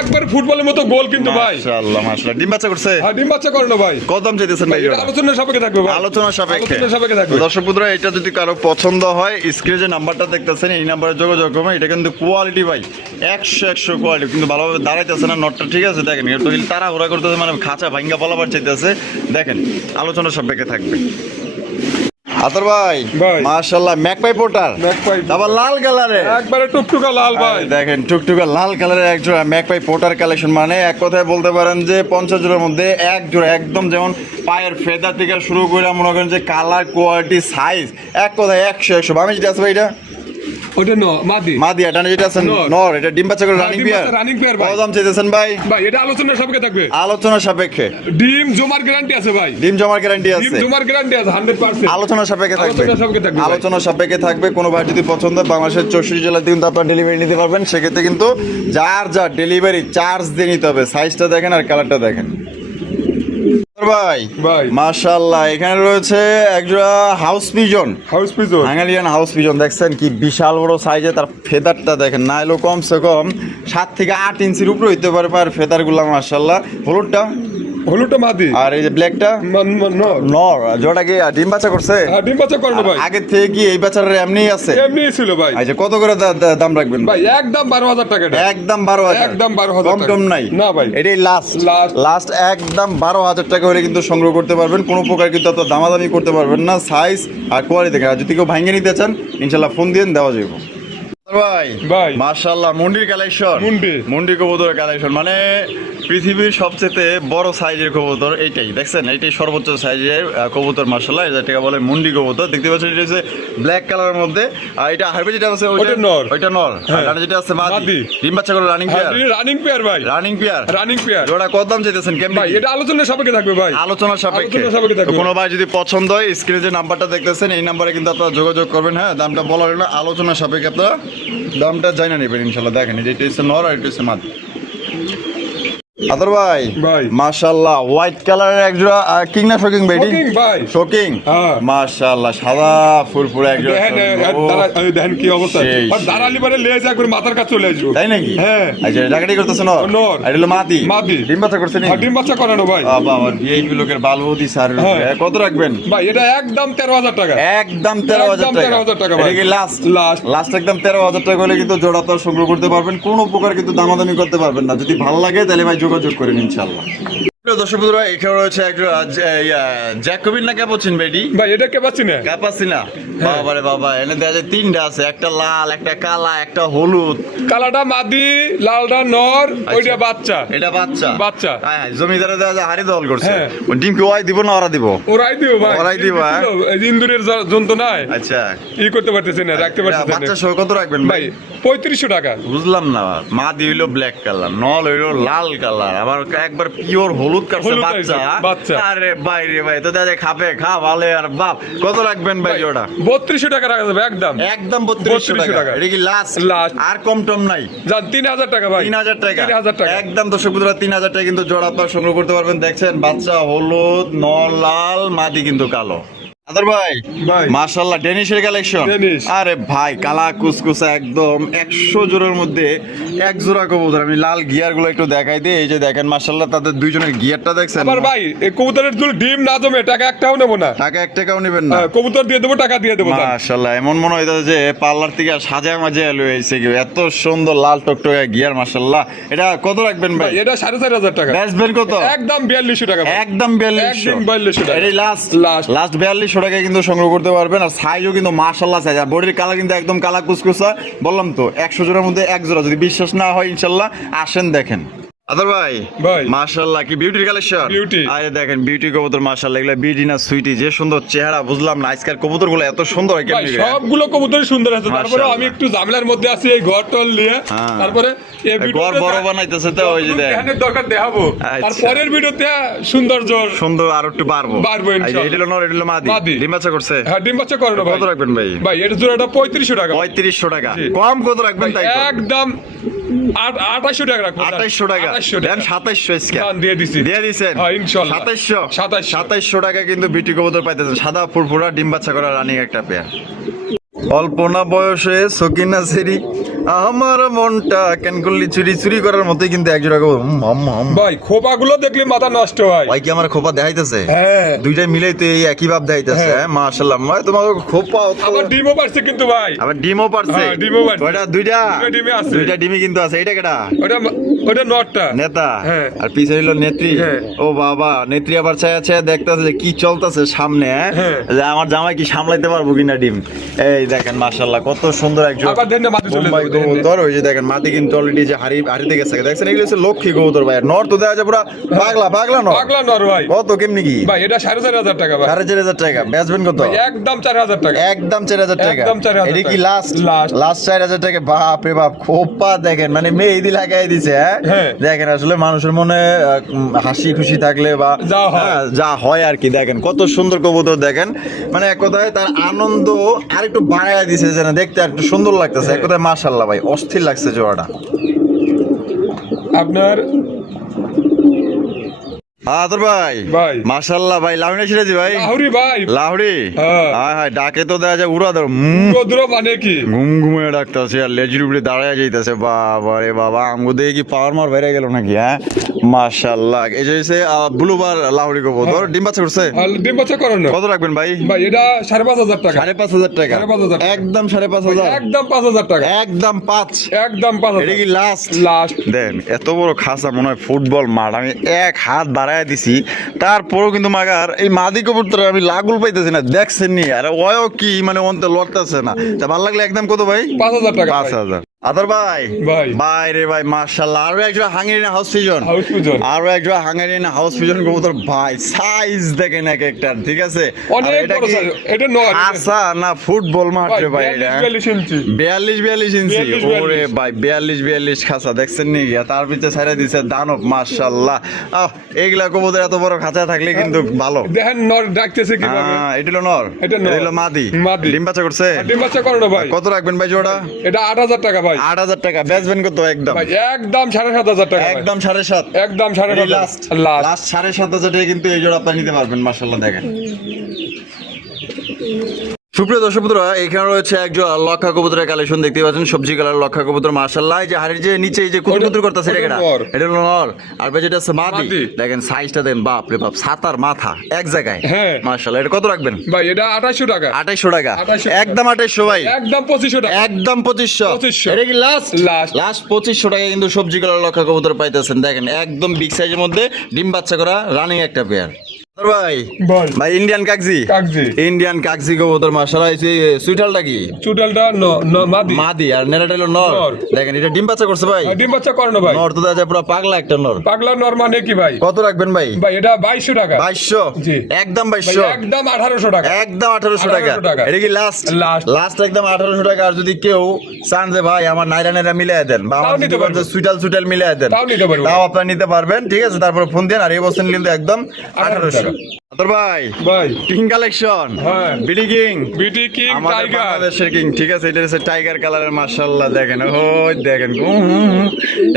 একবার ফুটবলের মতো গোল কিন্তু ভাই। মাশাআল্লাহ মাশাআল্লাহ। ডিম বাচ্চা করছে? হ্যাঁ, ডিম বাচ্চা করানো ভাই। কত দাম চাইতেছেন ভাই? এটা আলোচনা সাপেক্ষে থাকবে ভাই। আলোচনা সাপেক্ষে। আলোচনা সাপেক্ষে থাকবে। দর্শক বন্ধুরা, এটা যদি কারো পছন্দ হয়, স্ক্রিনে যে নাম্বারটা দেখতেছেন, এই নাম্বারে যোগাযোগ করবেন। এটা কিন্তু কোয়ালিটি ভাই 100 কোয়ালিটি, কিন্তু ভালোভাবে দাঁড়াইতেছে না নটটা। ঠিক আছে, দেখেন একটু তাড়াহুড়া করতেছে, মানে খাঁচা ভাঙ্গা পালাবার চাইতেছে। দেখেন আলোচনা সাপেক্ষে থাকবে। আতর ভাই, ভাই। মাশাআল্লাহ, ম্যাকপাই পোটার। ম্যাকপাই। আবার লাল কালারে। একবারে টুকটুকা লাল ভাই। দেখেন টুকটুকা লাল কালারের এক জোড়া ম্যাকপাই পোটার কালেকশন। মানে এক কথায় বলতে পারেন যে 50 জোড়ার মধ্যে এক জোড়া। একদম যেমন পায়ের ফেদার থেকে শুরু করে মনে করেন যে কালার, কোয়ালিটি, সাইজ, এক কথায় 100। আমি যেটা আছে ভাই, এটা ওটা মাদি মাদি এটা যেটা আছে নর। নর এটা ডিম বাচ্চা করে রানিং ডিম পেয়ার বাচ্চা running pair ভাই। কত দাম চাইতেছেন ভাই? ভাই এটা আলোচনার সাপেক্ষে থাকবে, আলোচনা সাপেক্ষে ডিম জমার গ্যারান্টি আছে ভাই, ডিম জমার গ্যারান্টি ডিম আছে, জমার গ্যারান্টি আছে 100%। আলোচনা সাপেক্ষে থাকবে, আলোচনা সাপেক্ষে থাকবে ভাই। আলোচনা সাপেক্ষে থাকবে। কোনো ভাই যদি পছন্দ হয় বাংলাদেশের 64 জেলাতে কিন্তু আপনার ডেলিভারি নিতে পারবেন। সেক্ষেত্রে কিন্তু যার যা ডেলিভারি চার্জ দিয়ে নিতে হবে। সাইজটা দেখেন আর কালারটা দেখেন ভাই। ভাই। মাশাআল্লাহ এখানে রয়েছে একজোড়া হাউস পিজন, হাউস পিজন বাঙালিয়ান হাউস পিজন। দেখছেন কি বিশাল বড় সাইজে, তার ফেদারটা দেখেন না এলো কমসে কম 7 থেকে 8 ইঞ্চির উপরে হইতে পারে আর ফেদারগুলো মাশাআল্লাহ। হলুদটা হলুদটা মাদি, আর এই যে ব্ল্যাকটা নর। নর। জোড়া কি ডিম বাচ্চা করছে? হ্যাঁ ডিম বাচ্চা করে না ভাই, আগে থেকে কি এই বাচ্চারা এমনিই আছে? এমনি ছিল ভাই। আচ্ছা কত করে দাম রাখবেন ভাই একদম 12,000 টাকা এটা। একদম 12,000, একদম 12,000 কম টাকা। টম নাই না ভাই। এটাই লাস্ট Last। লাস্ট একদম 12,000 টাকা হলে কিন্তু সংগ্রহ করতে পারবেন। কোনো প্রকার কিন্তু অত দামাদামি করতে পারবেন না। সাইজ আর কোয়ালিটি দেখে, আর যদি কেউ ভাঙিয়ে নিতে চান ইনশাল্লাহ ফোন দিয়ে দেওয়া যাবে ভাই। ভাই। মাশাআল্লাহ মুন্ডির কালেকশন, মুন্ডি। মুন্ডি কবুতরের কালেকশন মানে পৃথিবীর সবচেয়ে বড় সাইজের কবুতর এইটাই। দেখছেন এইটাই সর্বোচ্চ সাইজের কবুতর মাশাআল্লাহ। যেটাকে বলে মুন্ডি কবুতর। দেখতে পাচ্ছেন এটা হচ্ছে ব্ল্যাক কালারের মধ্যে। আর এটা হারবে যেটা আছে ওটা নর। ওইটা নর। হ্যাঁ। আর যেটা আছে মাদি। মাদি। ডিম বাচ্চা করে রানিং পেয়ার, রানিং পেয়ার ভাই, রানিং পেয়ার, রানিং পেয়ার। জোড়া কত দাম চাইতেছেন কেমন? ভাই এটা আলোচনার সাপেক্ষে থাকবে ভাই, আলোচনা সাপেক্ষে। আলোচনা সাপেক্ষে থাকবে। কোনো ভাই যদি পছন্দ হয় স্ক্রিনে যে নাম্বারটা দেখতেছেন এই নাম্বারে কিন্তু আপনারা যোগাযোগ করবেন। হ্যাঁ দামটা বলা হলো না, আলোচনা সাপেক্ষে আপনারা দামটা জানা নেবেন ইনশাল্লাহ। দেখেন এটা হচ্ছে নর আর এটা হচ্ছে মাদি। আদর ভাই ভাই। মাশাআল্লাহ হোয়াইট কালারের একজোড়া কিং না শোকিং বেডি? শোকিং ভাই। শোকিং হ্যাঁ। মাশাআল্লাহ সাদা ফুরফুরে একজোড়া শোকিং। দেখেন কি অবস্থা, সেই, আর দাঁড়ালি বারে লেজ একবার মাথার কাছে চলে আসবো। তাই নাকি? হ্যাঁ। আচ্ছা ডাকাটি করতেছে নর? নর। আর এটা হলো মাদি। মাদি। ডিম বাচ্চা করছে নি? আর ডিম বাচ্চা করানো ভাই। বাবা ভিআইপি লোকের বালবদি স্যার। হ্যাঁ। কত রাখবেন ভাই এটা একদম 13,000 টাকা। একদম 13,000 একদম টাকা 13,000 টাকা ভাই। এটা কি লাস্ট? লাস্ট। লাস্ট একদম 13,000 টাকা হলে কিন্তু জোড়া তো সংগ্রহ করতে পারবেন। কোনো প্রকার কিন্তু দামাদামি করতে পারবেন না। যদি ভালো লাগে তাহলে ভাই যোগাযোগ করেন ইনশাআল্লাহ। দর্শক বন্ধুরা এখানে রয়েছে একটা জ্যাকোবিন না ক্যাপাচিন বেডি? ভাই এটা কে পাচ্ছি না। ক্যাপাচিনা বাবা রে বাবা। এনে দেখা যায় তিনটা আছে, একটা লাল, একটা কালা, একটা হলুদ। কালাটা মাদি, লালটা নর, ওইটা বাচ্চা। এটা বাচ্চা। বাচ্চা। হ্যাঁ হ্যাঁ, জমিদারে দেখা যায় হাড়ি দল করছে। হ্যাঁ। ওই ডিম কি ওয়াই দিব না ওরা দিব? ওরাই দিও ভাই, ওরাই দিও, হ্যাঁ। এই যে ইন্দুরের যন্ত্রণায় আচ্ছা ই করতে পারতেছে না, রাখতে পারতেছে না বাচ্চা সহ কত রাখবেন ভাই। 3500 টাকা। বুঝলাম না, মাদি হইলো ব্ল্যাক কালার, নল হইলো লাল কালার, আবার একবার পিওর হলুদ কাটছে হলুদ বাচ্চা। বাচ্চা। আরে বাইরে ভাই তো দাদা খাবে খা ভালো আর বাপ। কত রাখবেন ভাই ওটা? 3200 টাকা রাখা যাবে একদম। একদম 3200 টাকা। এটা কি লাস্ট? লাস্ট। আর কম টম নাই? জান 3000 টাকা ভাই। 3000 টাকা। 3000 টাকা। একদম দর্শক বন্ধুরা 3000 টাকা কিন্তু জোড়া আপনারা সংগ্রহ করতে পারবেন। দেখছেন বাচ্চা হলুদ, নর লাল, মাদি কিন্তু কালো। আদর ভাই ভাই। মাশাআল্লাহ ডেনিশের কালেকশন। ডেনিশ। আরে ভাই কালা কুসকুসা একদম 100 জোড়ার মধ্যে এক জোড়া কবুতর। আমি লাল গিয়ার গুলো একটু দেখাই দিই। এই যে দেখেন মাশাআল্লাহ তাদের দুইজনের গিয়ারটা দেখছেন? আবার ভাই এই কবুতরের যদি ডিম না জমে টাকা একটাও নেব না। টাকা 1 টাকাও নেবেন না? কবুতর দিয়ে দেবো, টাকা দিয়ে দেবো। মাশাআল্লাহ এমন মনে হইতাছে যে পার্লার থেকে সাজা মাজা লয়ে আইছে কেউ। এত সুন্দর লাল টকটকে গিয়ার মাশাআল্লাহ। এটা কত রাখবেন ভাই? এটা 4500 টাকা। বেচবেন কত? একদম 4200 টাকা ভাই। একদম 4200। একদম 4200 টাকা। এটাই লাস্ট। লাস্ট। লাস্ট 4200 টাকায় কিন্তু সংগ্রহ করতে পারবেন। আর সাইজও কিন্তু মাশাআল্লাহ সাইজ। আর বডির কালার কিন্তু একদম কালা কুসকুসা। বললাম তো 100 জোড়ার মধ্যে এক জোড়া। যদি বিশ্বাস না হয় ইনশাআল্লাহ আসেন দেখেন। আদর ভাই ভাই। মাশাআল্লাহ কি বিউটির কালেকশন। বিউটি। আরে দেখেন বিউটি কবুতর মাশাআল্লাহ। এগুলা বিউটি না সুইটি? যে সুন্দর চেহারা বুঝলাম না আজকাল কবুতরগুলো এত সুন্দর হয় ভাই কেমনে? সবগুলো কবুতরই সুন্দর আছে। তারপরে মাশাআল্লাহ। আমি একটু ঝামেলার মধ্যে আছি এই ঘর টল নিয়ে। হ্যাঁ। তারপরে এই ঘর ভিডিওতে বড় বানাইতেছে তো ওই যে দেখেন। ধ্যানের দরকার দেখাবো। আর আচ্ছা। পরের ভিডিওতে সৌন্দর্য সুন্দর আর একটু বাড়বো। বাড়বো ইনশাআল্লাহ। এটা হলো নর, এটা হলো মাদি। মাদি। ডিম বাচ্চা করছে? হ্যাঁ ডিম বাচ্চা করে না ভাই। কত রাখবেন ভাই? ভাই এর জোড়াটা 3500 টাকা। 3500 টাকা। জি। কম কত রাখবেন তাই? একদম 2800 টাকা রাখবো। 2800 টাকা। 2800 দেন 2700 স্কয়ার। দাম দিয়ে দিছি। দিয়ে দিছেন? হ্যাঁ, ইনশাআল্লাহ। 2700 2700 টাকা কিন্তু বিউটি কবুতর পাইতেছেন। সাদা ফুরফুরা ডিম বাচ্চা করা রানিং একটা পেয়ার। অল্পনা বয়সে সকিনা সেরি আমার মনটা কেন করলি চুরি চুরি করার মতোই কিন্তু একজোড়া ভাই খোপাগুলো দেখলে মাথা নষ্ট হয়। ভাই কি আমার খোপা দেখাইতেছে? হ্যাঁ। দুইটাই মিলেই তো এই একই ভাব দেখাইতেছে। হ্যাঁ। হ্যাঁ মাশাআল্লাহ। তোমার খোপা আবার ডিমও পারছে কিন্তু ভাই। আবার ডিমও পারছে? হ্যাঁ, ডিমও পারছে। ওটা দুইটা ডিমে আছে। দুইটা ডিমই কিন্তু আছে। এটা কেডা? ওটা নটটা নেতা। হ্যাঁ। আর পিছে হইলো নেত্রী। হ্যাঁ। ও বাবা নেত্রী আবার ছায়া ছায়া দেখতেছে যে কি চলতেছে সামনে। হ্যাঁ। যে আমার জামাই কি সামলাইতে পারবো কিনা ডিম। এই দেখেন মাশাআল্লাহ কত সুন্দর একজন আবার দেন না মাটি চলে যাবে। কবুতর, ওই যে দেখেন মাটি কিন্তু অলরেডি যে হাড়িতে গেছে, দেখছেন এগুলো হচ্ছে লক্ষ্মী কবুতর ভাই। নর তো দেওয়া যায় পুরা পাগলা নর। পাগলা নর ভাই। কত কেমনি কি ভাই এটা 4,500 টাকা ভাই। 4,500 টাকা বেচবেন কত? একদম 4,000 টাকা। একদম 4,000 টাকা। একদম 4,000 এটা কি লাস্ট? লাস্ট 4,000 টাকা। বাপ রে বাপ, খোপা দেখেন মানে মেহেদি লাগাই দিছে। হ্যাঁ। দেখেন আসলে মানুষের মনে হাসি খুশি থাকলে বা যা হয় আর কি, দেখেন কত সুন্দর কবুতর। দেখেন মানে এক কথায় তার আনন্দ আর একটু বাড়াইয়া দিছে, যেন দেখতে একটু সুন্দর লাগতেছে। এক কথায় মাশাআল্লাহ ভাই, অস্থির লাগছে জোড়াটা। আপনার আদর ভাই মাশাআল্লাহ ভাই, লাউনি সিরাজি ভাই, লাহুরি ভাই, লাহুরি। হ্যাঁ হায় ডাকে তো দেয়া যায় উড়া ধর, রোদ্র মানে কি ঘুমে ডাকতেছে আর লেজের উপরে দাঁড়ায় যাইতেছে। বাবা রে বাবা, আমগো দেখে কি পাওয়ার মার বেড়ে গেল নাকি? হ্যাঁ মাশাআল্লাহ। এই যে ব্লুবার লাহুরি কবুতর ডিম বাচ্চা করছে। ডিম বাচ্চা করানো। কত রাখবেন ভাই? ভাই এটা 5,500 টাকা। 5,500 টাকা। 5,500 একদম 5,500। একদম 5,000 টাকা। একদম 5। একদম 5,000। এটা কি লাস্ট? লাস্ট। দেন এত বড় খাসা মনে হয় ফুটবল মাঠ, আমি এক হাত বাড়ায় দিছি, তারপরেও কিন্তু মাগার এই মাদি কবুতর আমি লাগুল পাইতেছি না। দেখছেন নি আর ওয়ও কি মানে অন্তে লড়তেছে না। তা ভালো লাগলে একদম কত ভাই? 5,000 টাকা। 5,000। আদর ভাই ভাই রে ভাই মাশাআল্লাহ, আরো একজন হাঙ্গেরিয়ান হাউস পিজন, আরো একজন হাঙ্গেরিয়ান হাউস পিজন কবুতর ভাই। সাইজ দেখেন এক একটা, ঠিক আছে? অনেক বড় সাইজ। এটা নয় আচ্ছা না ফুটবল মাঠ রে ভাই। 42 ইঞ্চি। 42 ইঞ্চি। ওরে ভাই 42 খাঁচা দেখছেন নি? তার ভিতরে ছাইরা দিছে দানব মাশাআল্লাহ। এইগুলা কবুতর এত বড় খাঁচা থাকলে কিন্তু ভালো। দেখেন নর ডাকতেছে কিভাবে। এটা হলো নর, এটা হলো মাদি। ডিম বাচ্চা করছে। ডিম বাচ্চা করে না ভাই। কত রাখবেন ভাই জোড়া? এটা 8,000 টাকা ভাই। 8,000 টাকা। বেচবেন কত? একদম ভাই একদম 7,500 টাকা। একদম 7,500। একদম 7,500 লাস্ট 7,500 টাকা কিন্তু এই জোড়া আপনি নিতে পারবেন মাশাআল্লাহ। দেখেন সুপ্রিয় দর্শক বন্ধুরা, এখানে রয়েছে একজন লক্ষা কবুতরের কালেকশন দেখতে পাচ্ছেন, সবজি কালার লক্ষা কবুতর মাশাআল্লাহ। এই যে হাড়ির যে নিচে এই যে কুতুকুতু করতেছে এটা হলো নর, আর ভাই যেটা আছে মাদি। দেখেন সাইজটা দেন, বাপ রে বাপ, ছাতার মাথা এক জায়গায় মাশাআল্লাহ। এটা কত রাখবেন ভাই? এটা 2,800 টাকা। 2,800 টাকা। একদম 2,800 ভাই। একদম 2,500 টাকা। একদম 2,500। এটা কি লাস্ট? লাস্ট 2,500 টাকা কিন্তু সবজি কালার লক্ষা কবুতর পাইতেছেন। দেখেন একদম বিগ সাইজের মধ্যে ডিম বাচ্চা করা রানিং একটা পেয়ার। ভাই ভাই ইন্ডিয়ান কাগজি, ইন্ডিয়ান কাগজি কবুতর মাশাআল্লাহ। এই সুইটালটা কি? সুইটালটা মাদি। মাদি আর নেড়াটা হলো নর। দেখেন এটা ডিম বাচ্চা করছে ভাই। ডিম বাচ্চা করে না ভাই। নর তো দেখা পুরো পাগলা একটা নর। পাগলা নর মানে কি ভাই? কত রাখবেন ভাই? ভাই এটা 2,200 টাকা। 2,200? জি একদম 2,200। একদম 1,800 টাকা। একদম 1,800 টাকা। এটা কি লাস্ট? লাস্ট একদম 1,800 টাকা। আর যদি কেউ চান যে ভাই আমার নাইরা মিলিয়ে দেন বা আমার যদি সুইটাল মিলিয়ে দেন, তাও আপনারা নিতে পারবেন, ঠিক আছে? তারপর ফোন দেন। আর এই বছর কিন্তু একদম 1,800 টাকা। আদর ভাই king collection, BD king tiger, বাংলাদেশের কিং, ঠিক আছে? এটা হচ্ছে টাইগার কালারের মাশাআল্লাহ। দেখেন ওই দেখেন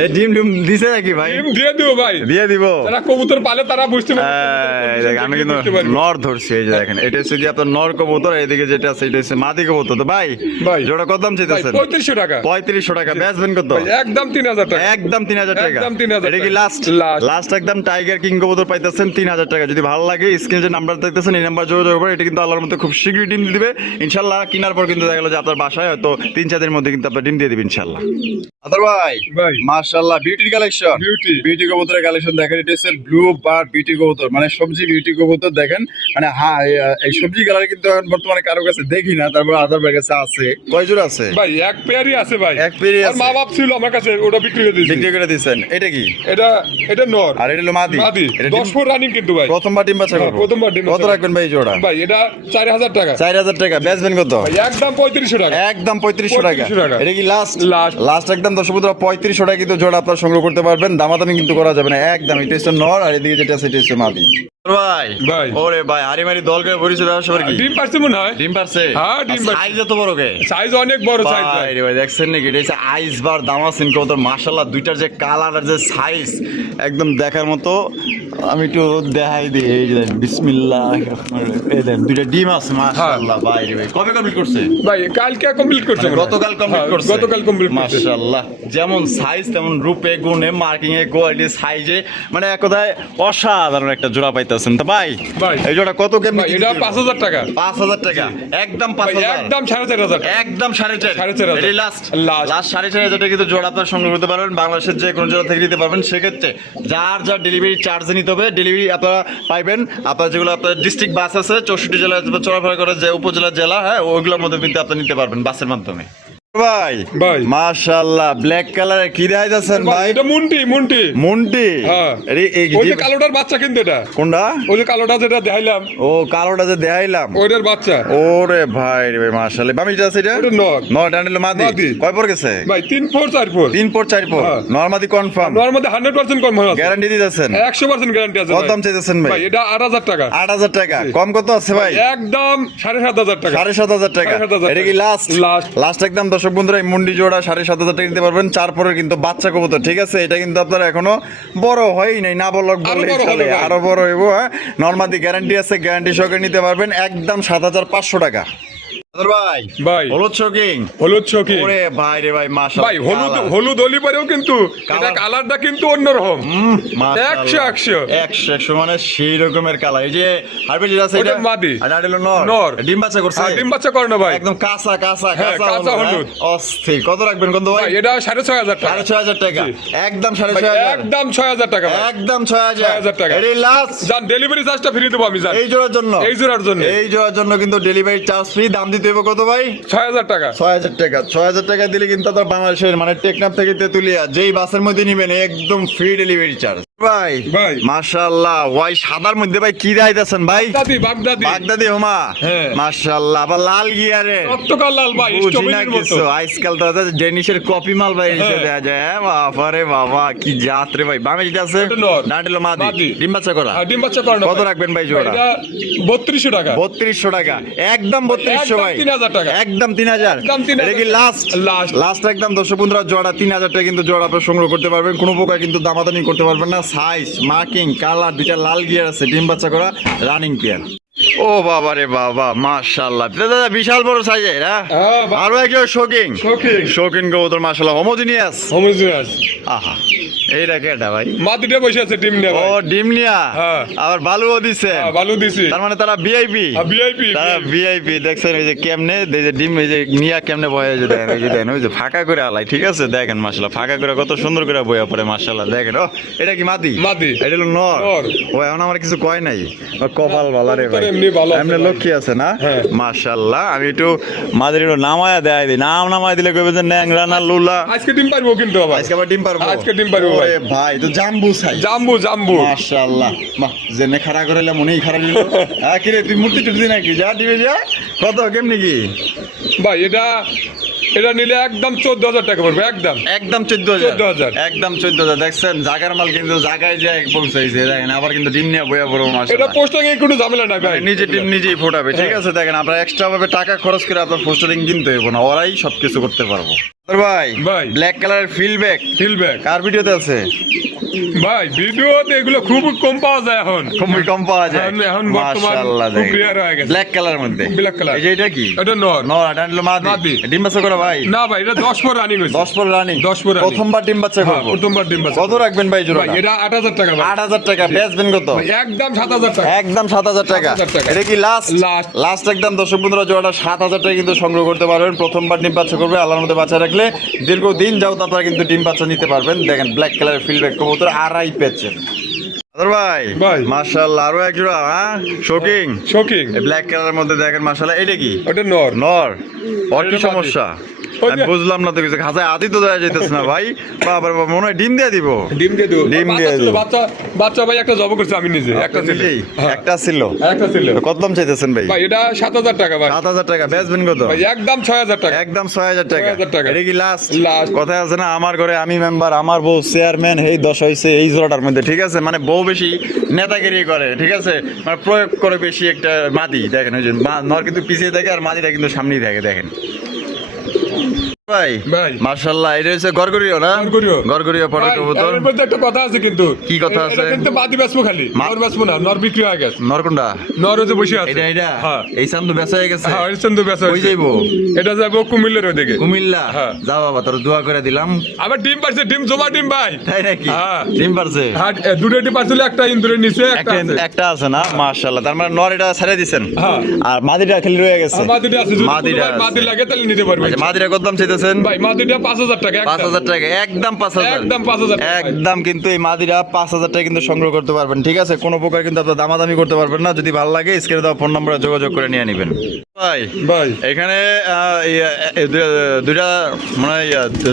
এই ডিম দিছে নাকি ভাই? ডিম দিয়ে দিব ভাই, দিয়ে দিব। যারা কবুতর পালে তারা বুঝতে পারবে। দেখেন আমি কিন্তু নর ধরছি। এই যে দেখেন এটা হচ্ছে যে আপনার নর কবুতর, এদিকে যেটা আছে এটা হচ্ছে মাদি কবুতর। তো ভাই জোড়া কত দাম চাইতেছেন? 3500 টাকা। 3500 টাকা। বেচবেন কত? একদম 3,000 টাকা। একদম 3,000 টাকা। এটা কি লাস্ট? লাস্ট একদম টাইগার কিং কবুতর পাইতেছেন 3,000 টাকা। যদি ভালো লাগে স্ক্রিনে যে নাম্বার দেখতেছেন এই নাম্বার যোগাযোগ করে। এটা কিন্তু আল্লাহর মধ্যে খুব শীঘ্রই ডিম দিবে ইনশাআল্লাহ। কেনার পর কিন্তু দেখা গেল যে আপনার বাসায় হয়তো 3-4 দিনের মধ্যে কিন্তু আপনার ডিম দিয়ে দিবে ইনশাআল্লাহ। আদর ভাই মাশাআল্লাহ বিউটির কালেকশন, বিউটি কবুতরের কালেকশন দেখেন। এটা হচ্ছে ব্লু বার্ড বিউটি কবুতর, মানে সবজি বিউটি কবুতর। দেখেন মানে এই সবজি কালার কিন্তু এখন বর্তমানে কারো কাছে দেখি না, তারপর আদর ভাই কাছে আছে। কয় জোড়া আছে ভাই? এক পেয়ারই আছে ভাই। এক পেয়ারই আছে। মা বাপ ছিল আমার কাছে, ওটা বিক্রি করে দিয়েছেন। এটা কি? এটা নর আর এটা হলো মাদি। এটা 10 ফুট রানিং কিন্তু ভাই। প্রথমবার ডিম বাচ্চা করবে। প্রথমবার ডিম। কত রাখবেন ভাই জোড়া? ভাই এটা 4,000 টাকা। 4,000 টাকা। বেচবেন কত? ভাই একদম 3500 টাকা। একদম 3500 টাকা। এটা কি লাস্ট? লাস্ট একদম দর্শক বন্ধুরা 3500 টাকা কিন্তু জোড়া আপনারা সংগ্রহ করতে পারবেন। দামাদামি কিন্তু করা যাবে না একদম। এটা হচ্ছে নর আর এদিকে যেটা আছে এটা হচ্ছে মাদি। ভাই ওরে ভাই হারিমারি দল করে পরিচয় ব্যবসা করে কি? ডিম পারছে মনে হয়। ডিম পারছে? হ্যাঁ ডিম পারছে। সাইজ এত বড় কে? সাইজ অনেক বড় সাইজ ভাই রে ভাই দেখছেন নাকি? এটা হচ্ছে আইস বার দামাসিন কবুতর মাশাআল্লাহ। দুইটার যে কালার আর যে সাইজ একদম দেখার মতো। আমি একটু দেখাই দিই। এই যে বিসমিল্লাহ, এই দেন দুইটা ডিম আছে মাশাআল্লাহ। ভাই রে ভাই কবে কমপ্লিট করছে? ভাই কালকে কমপ্লিট করছে। গতকাল কমপ্লিট করছে। গতকাল কমপ্লিট করছে মাশাআল্লাহ। যেমন সাইজ তেমন রূপে গুণে মার্কিং এ কোয়ালিটি সাইজে মানে এক কথায় অসাধারণ একটা জোড়া পাইতেছেন। তো ভাই এই জোড়া কত কেমন? এটা 5,000 টাকা। 5,000 টাকা। একদম 5,000। একদম 4,500 টাকা। একদম 4,500। এই লাস্ট 4,500 টাকা কিন্তু জোড়া আপনারা সংগ্রহ করতে পারবেন। বাংলাদেশের যে কোনো জোড়া থেকে নিতে পারবেন। সেক্ষেত্রে যার ডেলিভারি চার্জ নিতে হবে, ডেলিভারি আপনারা পাইবেন। আপনার যেগুলো আপনার ডিস্ট্রিক্ট বাস আছে 64 জেলায় চলাফেরা করে যে উপজেলা জেলা, হ্যাঁ ওইগুলোর মধ্যে কিন্তু আপনি নিতে পারবেন বাসের মাধ্যমে। ভাই ভাই। মাশাআল্লাহ ব্ল্যাক কালারে কি দেখাইতেছেন ভাই? এটা মুন্টি মুন্টি মুন্টি। হ্যাঁ। ওই যে কালোটার বাচ্চা কিন্তু এটা। কোনটা? ওই যে কালোটা যেটা দেখাইলাম ও কালোটা যে দেখাইলাম ওইটার বাচ্চা। ওরে ভাই রে ভাই মাশাআল্লাহ। বামিটা আছে এটা? ওটা নর। নর ডান্ডেল মাদি। মাদি। কয় পর গেছে? ভাই 3 4 4 4 3 পর 4 পর। হ্যাঁ। নরমাদি কনফার্ম। নর মধ্যে 100% কনফার্ম আছে। গ্যারান্টি দিতেছেন? 100% গ্যারান্টি আছে। কত ভাই। দাম চাইতেছেন ভাই? ভাই এটা 8000 টাকা। 8000 টাকা। কম কত আছে ভাই? একদম 7500 টাকা। 7500 টাকা। 7500 এটা কি লাস্ট? লাস্ট। লাস্ট একদম দর্শক বন্ধুরা এই মুন্ডি জোড়া 7500 টাকা নিতে পারবেন। চারপরের কিন্তু বাচ্চা কবুতর, ঠিক আছে? এটা কিন্তু আপনার এখনো বড় হয়ই নাই, না বলক আরো বললেই বড় চলে। হবে ভাই। আরো বড় হইব। হ্যাঁ, নরমাদি গ্যারান্টি আছে, গ্যারান্টি সহকারে নিতে পারবেন একদম 7500 টাকা। ভাই ভাই হলুদ শোকিং। হলুদ চকি। ওরে ভাই রে ভাই মাশাআল্লাহ। ভাই হলুদ হলি পরেও কিন্তু এটা কালার। কালারটা কিন্তু অন্যরকম। 100 মানে সেই রকমের কালার। এই যে হারবে যেটা আছে ওটা এটা মাদি। আর এটা হলো নর। নর। ডিম বাচ্চা করছে? হ্যাঁ, ডিম বাচ্চা করে না ভাই। একদম কাঁচা কাঁচা হ্যাঁ, কাঁচা হলুদ। অস্থির। কত রাখবেন কোন ভাই? ভাই এটা 6500 টাকা। 6500 টাকা। জি। একদম ভাই, 6500। একদম 6000 টাকা ভাই। একদম 6000 টাকা। এটাই লাস্ট। জান ডেলিভারি চার্জটা ফ্রি দেবো আমি জান। এই জোড়ার জন্য? এই জোড়ার জন্য। এই জোড়ার জন্য কিন্তু ডেলিভারি চার্জ ফ্রি। দাম দিতে হবে কত ভাই? 6000 টাকা। 6000 টাকা। 6000 টাকা দিলে কিন্তু আপনার বাংলাদেশের মানে টেকনাফ থেকে তেতুলিয়া যেই বাসের মধ্যে নিবেন একদম ফ্রি ডেলিভারি চার্জ। ভাই ভাই। মাশাআল্লাহ ওই সাদার মধ্যে ভাই কি দেখাইতেছেন ভাই? বাগদাদি। বাগদাদি হোমা। হ্যাঁ। মাশাআল্লাহ আবার লাল গিয়ারে। রক্তকাল লাল ভাই, বুঝি না স্ট্রবেরির মতো। কিছু। আজকাল তো ডেনিশের কপি মাল ভাই এসে দেয়া যায়। হ্যাঁ বাবারে বাবা কি জাত রে ভাই। বামে যেটা আছে এটা নর। ডান্ডেল মাদি। মাদি। ডিম বাচ্চা করা? আর ডিম বাচ্চা করে না কত ভাই। রাখবেন ভাই ভাই, জোড়া? এটা 3200 টাকা। 3200 টাকা। একদম 3200 ভাই। একদম 3000 টাকা। একদম 3000। একদম 3000 এটা কি লাস্ট? লাস্ট। লাস্ট একদম দর্শক বন্ধুরা জোড়া 3000 টাকা কিন্তু জোড়া আপনারা সংগ্রহ করতে পারবেন। কোনো প্রকার কিন্তু দামাদামি করতে পারবেন না। সাইজ মার্কিং কালার দুইটা লাল গিয়ার আছে, ডিম বাচ্চা করা রানিং পেয়ার। ও বাবা রে বাবা মাশাআল্লাহ। দাদা বিশাল বড় সাইজের। হ্যাঁ হ্যাঁ, ভাই। আরো একজন শোকিং। শৌখিন। শোকিং কবুতর মাশাআল্লাহ হোমোজিনিয়াস। হোমোজিনিয়াস। আহা এইটা কেটা ভাই? মাদিটা বসে আছে ডিম নিয়ে ও ভাই। ডিম নিয়া। হ্যাঁ। আবার বালুও দিছে। হ্যাঁ, ভালো দিছি। তার মানে তারা ভিআইপি। ভিআইপি। তারা ভিআইপি। দেখছেন এই যে কেমনে এই যে ডিম এই যে নিয়া কেমনে বয়ে যে দেখেন এই যে দেখেন ওই যে ফাঁকা করে আলাই, ঠিক আছে? দেখেন মাশাআল্লাহ ফাঁকা করে কত সুন্দর করে বয়া পড়ে মাশাআল্লাহ। দেখেন ও এটা কি মাদি? মাদি। এটা হলো নর। নর। ও এখন আমার কিছু কয় নাই। ও কপাল ভালো রে ভাই। এমনি ভালো আছে এমনি ভাই। লক্ষ্মী আছে না? হ্যাঁ। মাশাআল্লাহ। আমি একটু মাদির একটু নামায়া দেয় দিই। নাম নামায় দিলে কইবে যে ন্যাংরা না লুলা। আজকে ডিম পারবো কিন্তু আবার। আজকে আবার ডিম পারবো? আজকে ডিম পারবো ভাই। ওরে ভাই তো জাম্বু সাইজ। জাম্বু জাম্বু। মাশাআল্লাহ। বাহ জেনে খাড়া করাইলে মনেই খারাপ নিল। হ্যাঁ কি রে তুই মূর্তি টুটি নাকি? যা দিবে যা। কত কেমনি কি? ভাই এটা নিলে একদম 14000 টাকা পড়বে একদম। একদম 14000। 14000 একদম 14000। দেখছেন জাগার মাল কিন্তু জায়গায় যায় পৌঁছাইছে। দেখেন আবার কিন্তু ডিম নিয়ে বইয়া পড়বো এটা মাশাআল্লাহ। পোস্টিং এ কোনো ঝামেলা নাই ভাই। নিজে ডিম নিজেই ফোটাবে, ঠিক আছে? দেখেন আপনার এক্সট্রা ভাবে টাকা খরচ করে আপনার পোস্টারিং কিনতে হবে না, ওরাই সবকিছু করতে পারবো। ভাই ভাই। ব্ল্যাক কালারের ফিল্ডব্যাক ফিল্ডব্যাক। কার ভিডিওতে আছে? ভাই ভিডিওতে এগুলো খুব কম পাওয়া যায় এখন। খুবই কম পাওয়া যায়। এখন বর্তমান মাশাআল্লাহ খুব রেয়ার হয়ে গেছে। ব্ল্যাক কালার মধ্যে। Black colour. এই যে এটা কি? এটা নর। নর এটা হলো মাদি। মাদি। ডিম বাচ্চা করা ভাই? না ভাই এটা 10 পর রানিং হইছে। 10 পর রানিং। 10 পর running। প্রথমবার ডিম বাচ্চা হ্যাঁ, করব। প্রথমবার ডিম বাচ্চা। কত রাখবেন ভাই জোড়া? ভাই এটা 8000 টাকা ভাই। 8000 টাকা। বেচবেন কত? ভাই একদম 7000 টাকা। একদম 7000 টাকা। 7000 টাকা। এটা কি লাস্ট? লাস্ট। লাস্ট একদম দর্শক বন্ধুরা জোড়াটা 7000 টাকা কিন্তু সংগ্রহ করতে পারবেন। প্রথমবার ডিম বাচ্চা করবে, আল্লাহর মধ্যে বাচ্চা রাখলে দীর্ঘদিন যাবত আপনারা কিন্তু ডিম বাচ্চা নিতে পারবেন। দেখেন ব্ল্যাক কালারের ফিল্ডব্যাক কবুতর আড়াই পেয়েছে। ভাই ভাই। মাশাআল্লাহ আরো এক জোড়া। হ্যাঁ শোকিং। শৌখিন। এই ব্ল্যাক কালারের মধ্যে দেখেন মাশাআল্লাহ। এটা কি? ওটা নর। নর। ওর কি এটা মাদি। সমস্যা? ওই আমি যে- বুঝলাম না তো কিছু। খাঁচায় আদি তো দেওয়া যাইতেছে না ভাই। বাবা বাবা মনে হয় ডিম দিয়ে দিব। ডিম দিয়ে দিও। ডিম বাচ্চা দিয়ে ছিল, দিও। বাচ্চা ভাই একটা জব করছে আমি নিজে। একটা ছিল। নিজেই? হ্যাঁ। একটা ছিল। একটা ছিল। কত দাম চাইতেছেন ভাই? ভাই এটা 7000 টাকা ভাই। 7000 টাকা। বেচবেন কত? ভাই একদম 6000 টাকা। একদম 6000 টাকা। 6000 টাকা। এটা কি লাস্ট? Last। কথা আছে না আমার ঘরে আমি মেম্বার, আমার বউ চেয়ারম্যান, এই 10 হইছে এই জোড়াটার মধ্যে, ঠিক আছে? মানে বউ বেশি নেতাগিরি করে, ঠিক আছে? মানে প্রয়োগ করে বেশি একটা মাদি। দেখেন ওই যে নর কিন্তু পিছিয়ে থাকে আর মাদিটা কিন্তু সামনেই থাকে। দেখেন ভাই ভাই। মাশাআল্লাহ। এটা হচ্ছে গরগরিও না? গরগরিও। গরগরিও পড়ে ভাই, কবুতর। এর মধ্যে একটা কথা আছে কিন্তু। কি কথা আছে? এটা কিন্তু মাদি বেচবো খালি। নর বেচবো না। নর বিক্রি হয়ে গেছে। নরকুন্ডা নর ওই যে বসে আছে। এটা হ্যাঁ। এই চান্দু বেচা হয়ে গেছে। হ্যাঁ, এরসেন তো বেচা কই হয়েছে। যাইবো? এটা যাবো কুমিল্লার ওদিকে। কুমিল্লা। হ্যাঁ। যা বাবা তোর দোয়া করে দিলাম। আবার ডিম পারছে, ডিম জমা ডিম ভাই। তাই নাকি? হ্যাঁ। ডিম পারছে? হ্যাঁ, দুটো ডিম পারছিল, একটা ইন্দুরের নিচে একটা আছে। একটা আছে না? মাশাআল্লাহ। তার মানে নর এটা ছেড়ে দিছেন। হ্যাঁ। আর মাদিটা খালি রয়ে গেছে। আর মাদিটা আছে, যদি মাদিটা কোনো ভাই মাদি আছে। লাগে তাহলে নিতে পারবে। আচ্ছা, মাদি মাদিরা কত দাম চাইতেছেন? ভাই মাদিটা 5,000 টাকা, 5,000 টাকা, একদম 5,000, একদম 5,000 টাকা, একদম কিন্তু এই মাদিরা 5,000 টাকা কিন্তু সংগ্রহ করতে পারবেন, ঠিক আছে? কোনো প্রকার কিন্তু আপনার দামাদামি করতে পারবেন না। যদি ভালো লাগে স্ক্রিনে দেওয়া ফোন নম্বরে যোগাযোগ করে নিয়ে নেবেন। ভাই ভাই এখানে দুইটা মানে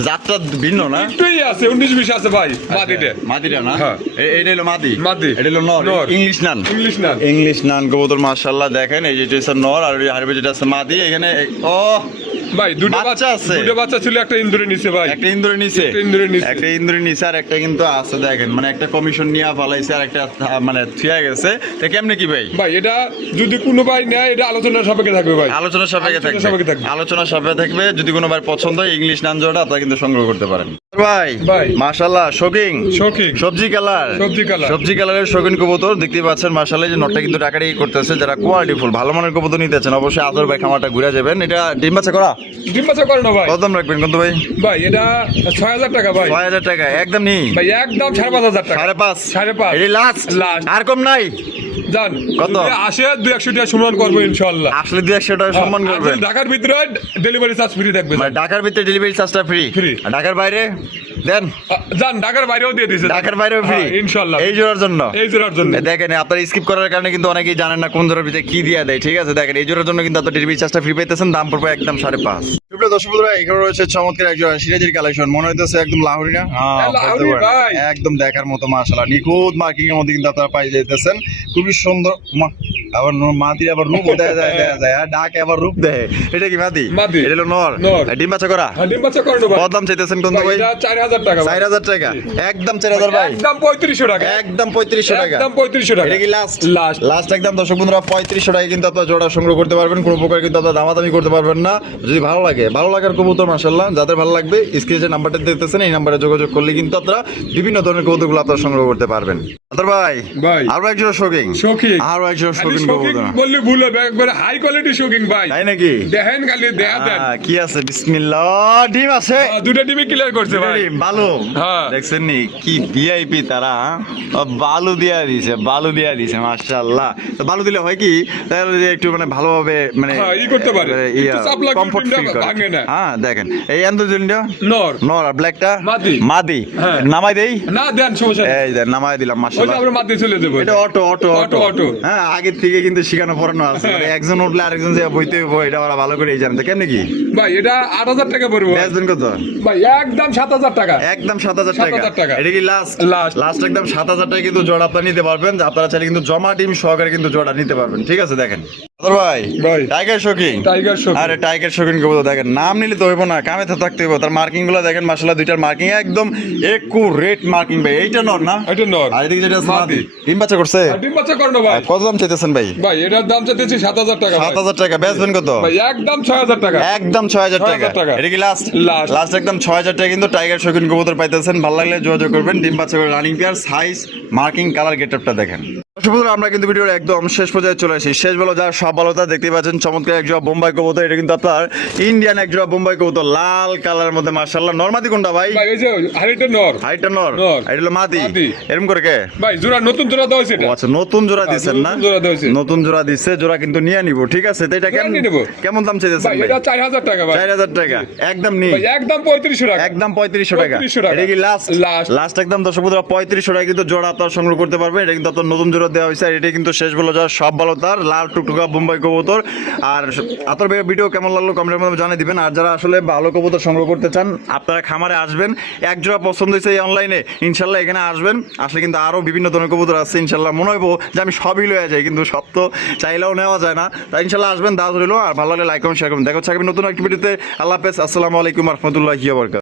যাত্রা ভিন্ন না, একটুই আছে 19-20 আছে ভাই মাদিটা। মাদিরা না? হ্যাঁ। এটা হলো মাদি, মাদি। এটা হলো নর। নর। ইংলিশ নান, ইংলিশ না ইংলিশ নান কবুতর মাশাআল্লাহ দেখেন, এই যেটা হচ্ছে নর আর হারবে যেটা আছে মাদি। এখানে ও ভাই দুটো বাচ্চা বাচ্চা আছে। দুটো বাচ্চা ছিল, একটা ইন্দুরে নিচে ভাই, একটা ইন্দুরে নিচে, একটা ইন্দুরে নিচে। একটা ইন্দুরে নিচে আর একটা কিন্তু আছে দেখেন, মানে একটা কমিশন নিয়ে ফালাইছে আর একটা মানে থিয়া গেছে। তা কেমনে কি ভাই? ভাই এটা যদি কোনো ভাই নেয় এটা আলোচনার সাপেক্ষে থাকবে ভাই, আলোচনা সাপেক্ষে আলোচনা সাপেক্ষে থাকবে, থাকবে। আলোচনা সাপেক্ষে থাকবে। যদি কোনো ভাই পছন্দ হয় ইংলিশ নান জোড়া আপনারা কিন্তু সংগ্রহ করতে পারেন। ভাই ভাই। মাশাআল্লাহ শোকিং, শৌখিন সবজি কালার, সবজি কালার। সবজি কালারের শৌখিন কবুতর দেখতে পাচ্ছেন মাশাআল্লাহ। এই যে নটটা কিন্তু টাকারি করতেছে। যারা কোয়ালিটি ফুল ভালো মানের কবুতর নিতে চান অবশ্যই আদর ভাই খামারটা ঘুরে যাবেন। এটা ডিম বাচ্চা করা ডিম বাচ্চা করে না ভাই। কত দাম রাখবেন কিন্তু ভাই? ভাই এটা 6,000 টাকা ভাই, 6,000 টাকা একদম নি, ভাই একদম 5,500 টাকা, 5.5, 5.5 এই লাস্ট, Last। আর কম নাই। জান কত? যদি আসে 200-100 টাকা সম্মান করবো ইনশাআল্লাহ। আসলে 200 টাকা সম্মান আর করবেন। যদি ঢাকার ভিতরে ডেলিভারি চার্জ ফ্রি থাকবে মানে ঢাকার ভিতরে ডেলিভারি চার্জটা ফ্রি, Free। আর ঢাকার বাইরে দেন, জান ঢাকার বাইরেও দিয়ে দিছে, ঢাকার বাইরেও ফ্রি ইনশাআল্লাহ এই জোড়ার জন্য। এই জোড়ার জন্য। দেখেন আপনার স্কিপ করার কারণে কিন্তু অনেকেই জানেন না কোন জোড়ার ভিতরে কি দিয়ে দেয়, ঠিক আছে? দেখেন এই জোড়ার জন্য কিন্তু আপনার ডেলিভারি চার্জটা ফ্রি পাইতেছেন, দাম পড়বে একদম 5.5। সুপ্রিয় দর্শক বন্ধুরা, এখানে রয়েছে চমৎকার একজন সিরাজির কালেকশন, মনে হইতেছে একদম লাহোরি না? হ্যাঁ, লাহোরি বলতে পারেন। ভাই। একদম দেখার মতো মাশাআল্লাহ, নিখুঁত মার্কিং এর মধ্যে কিন্তু আপনারা পাই যাইতেছেন, খুবই সুন্দর। আবার মাদি আবার রূপ দেখা যায় আর ডাক আবার রূপ দেয়। এটা কি মাদি? মাদি। এটা হলো নর। নর। আর ডিম বাচ্চা করা হ্যাঁ, ডিম বাচ্চা করে না ভাই। কত দাম চাইতেছেন কোন ভাই? এটা 4,000 টাকা ভাই। 4,000 টাকা, একদম 4,000 ভাই, একদম 3500 টাকা, একদম 3500 টাকা, একদম 3500 টাকা। এটা কি লাস্ট? লাস্ট। লাস্ট একদম দর্শক বন্ধুরা 3500 টাকা কিন্তু আপনারা জোড়া সংগ্রহ করতে পারবেন। কোনো প্রকার কিন্তু আপনারা দামাদামি করতে পারবেন না। যদি ভালো লাগে, ভালো লাগার কবুতর মাশাআল্লাহ, যাদের ভালো লাগবে স্ক্রিনে যে নাম্বারটা দেখতেছেন এই নাম্বারে যোগাযোগ করলে কিন্তু আপনারা বিভিন্ন ধরনের কবুতরগুলো আপনারা সংগ্রহ করতে পারবেন। আদর ভাই, ভাই। আরো একজন শৌখিন, শৌখিন। আরো একজন শৌখিন শৌখিন কবুতর, বললে ভুল হবে, একবারে হাই কোয়ালিটি শৌখিন ভাই। তাই নাকি? দেখেন খালি দেখা দেন। কি আছে? বিসমিল্লাহ, ডিম আছে, দুটো টিমে ক্লিয়ার করছে ভাই। ডিম, বালু। হ্যাঁ। দেখছেন নি কি ভিআইপি তারা, বালু দিয়া দিছে, বালু দিয়া দিছে মাশাআল্লাহ। তো বালু দিলে হয় কি, তাহলে যে একটু মানে ভালোভাবে মানে হ্যাঁ, ই করতে পারে। একটু চাপ লাগলে কমফর্ট ডিমটা ফিল করে। ভাঙে না। হ্যাঁ দেখেন এই এন্ডোজেনটা নর নর আর ব্ল্যাকটা মাদি। মাদি। হ্যাঁ। নামাই দেই, না দেন সমস্যা নেই। এই দেন নামাই দিলাম ওই যে মাশাআল্লাহ। আমরা মাদি চলে যাবো। এটা অটো অটো অটো, অটো। হ্যাঁ, আগে থেকে কিন্তু শিখানো পড়ানো আছে, মানে একজন উঠলে আরেকজন যে বইতে বই, এটা ওরা ভালো করে জানেন। তো কেমনে কি ভাই এটা 8,000 টাকা পড়বে ভাই। বেচবেন কত? ভাই একদম 7,000 টাকা। একদম 7,000 টাকা। 7,000 টাকা। এটা কি লাস্ট? Last। লাস্ট একদম 7,000 টাকা কিন্তু জোড়া আপনারা নিতে পারবেন। আপনারা চাইলে কিন্তু জমা ডিম সহকারে কিন্তু জোড়া নিতে পারবেন, ঠিক আছে? দেখেন আদর ভাই, ভাই। টাইগার শৌখিন, টাইগার শৌখিন। আরে টাইগার শৌখিন কবুতর দেখেন, নাম নিলে তো হইব না, কামে তো থাকতে হইব। তার মার্কিং গুলো দেখেন মাশাআল্লাহ, দুইটার মার্কিং একদম একুরেট মার্কিং ভাই। এইটা নর না? এটা নর। আর এদিকে যেটা আছে মাদি। মাদি, ডিম বাচ্চা করছে। আর ডিম বাচ্চা করে না ভাই। কত দাম চাইতেছেন ভাই? ভাই এটার দাম চাইতেছি 7,000 টাকা ভাই। 7,000 টাকা, বেচবেন কত? ভাই একদম 6,000 টাকা। একদম 6,000 টাকা। 6,000 টাকা। এটা কি লাস্ট? Last। লাস্ট একদম 6,000 টাকা কিন্তু টাইগার শৌখিন কবুতর পাইতেছেন। ভালো লাগলে যোগাযোগ করবেন। ডিম বাচ্চা করে running pair, size, marking, colour, গেটআপটা দেখেন। দর্শক বন্ধুরা, আমরা কিন্তু ভিডিওর একদম শেষ পর্যায়ে চলে আসি। শেষ বলো যা সব ভালো তা দেখতে পাচ্ছেন চমৎকার এক জোড়া বোম্বাই কবুতর। এটা কিন্তু আপনার ইন্ডিয়ান এক জোড়া বোম্বাই কবুতর, লাল কালারের মধ্যে মাশাআল্লাহ। নরমাদি কোনটা ভাই? ভাই এই যে হারিটা নর। হাইটটা নর, নর। এটা হলো মাদি। মাদি। এরকম করে কে? ভাই জোড়া নতুন জোড়া দেওয়া হয়েছে ও এটা। আচ্ছা, নতুন জোড়া দিচ্ছেন না? নতুন জোড়া দেওয়া হয়েছে। নতুন জোড়া দিচ্ছে, জোড়া কিন্তু নিয়ে নিব, ঠিক আছে? তো এটা জোড়া নিয়ে নিবো। কেমন দাম চাইতেছেন ভাই ভাই? এটা 4,000 টাকা ভাই। 4,000 টাকা একদম নি, ভাই একদম 3500 টাকা। একদম 3500 টাকা। 3500 টাকা। এটা কি লাস্ট? Last। লাস্ট একদম দর্শক বন্ধুরা 3500 টাকা কিন্তু জোড়া আপনারা সংগ্রহ করতে পারবেন। এটা কিন্তু আপনার নতুন জোড়া দেওয়া হয়েছে। আর এটা কিন্তু শেষ বলো যা সব ভালো তার, লাল টুকটুকা বোম্বাই কবুতর। আর আপনার ভিডিও কেমন লাগলো কমেন্টের মধ্যে জানিয়ে দিবেন। আর যারা আসলে ভালো কবুতর সংগ্রহ করতে চান আপনারা খামারে আসবেন। এক জোড়া পছন্দ হয়েছে এই অনলাইনে, ইনশাল্লাহ এখানে আসবেন। আসলে কিন্তু আরো বিভিন্ন ধরনের কবুতর আছে, ইনশাল্লাহ মনে হইব যে আমি সবই লয়ে যাই, কিন্তু সব তো চাইলেও নেওয়া যায় না। তাই ইনশাল্লাহ আসবেন, দাওয়াত রইলো। আর ভালো লাগলে লাইক করুন, শেয়ার করুন। দেখা হচ্ছে আগামী নতুন একটি ভিডিওতে। আল্লাহ হাফেজ, আসসালামু আলাইকুম রহমতুল্লাহি ওয়া বারাকাতুহু।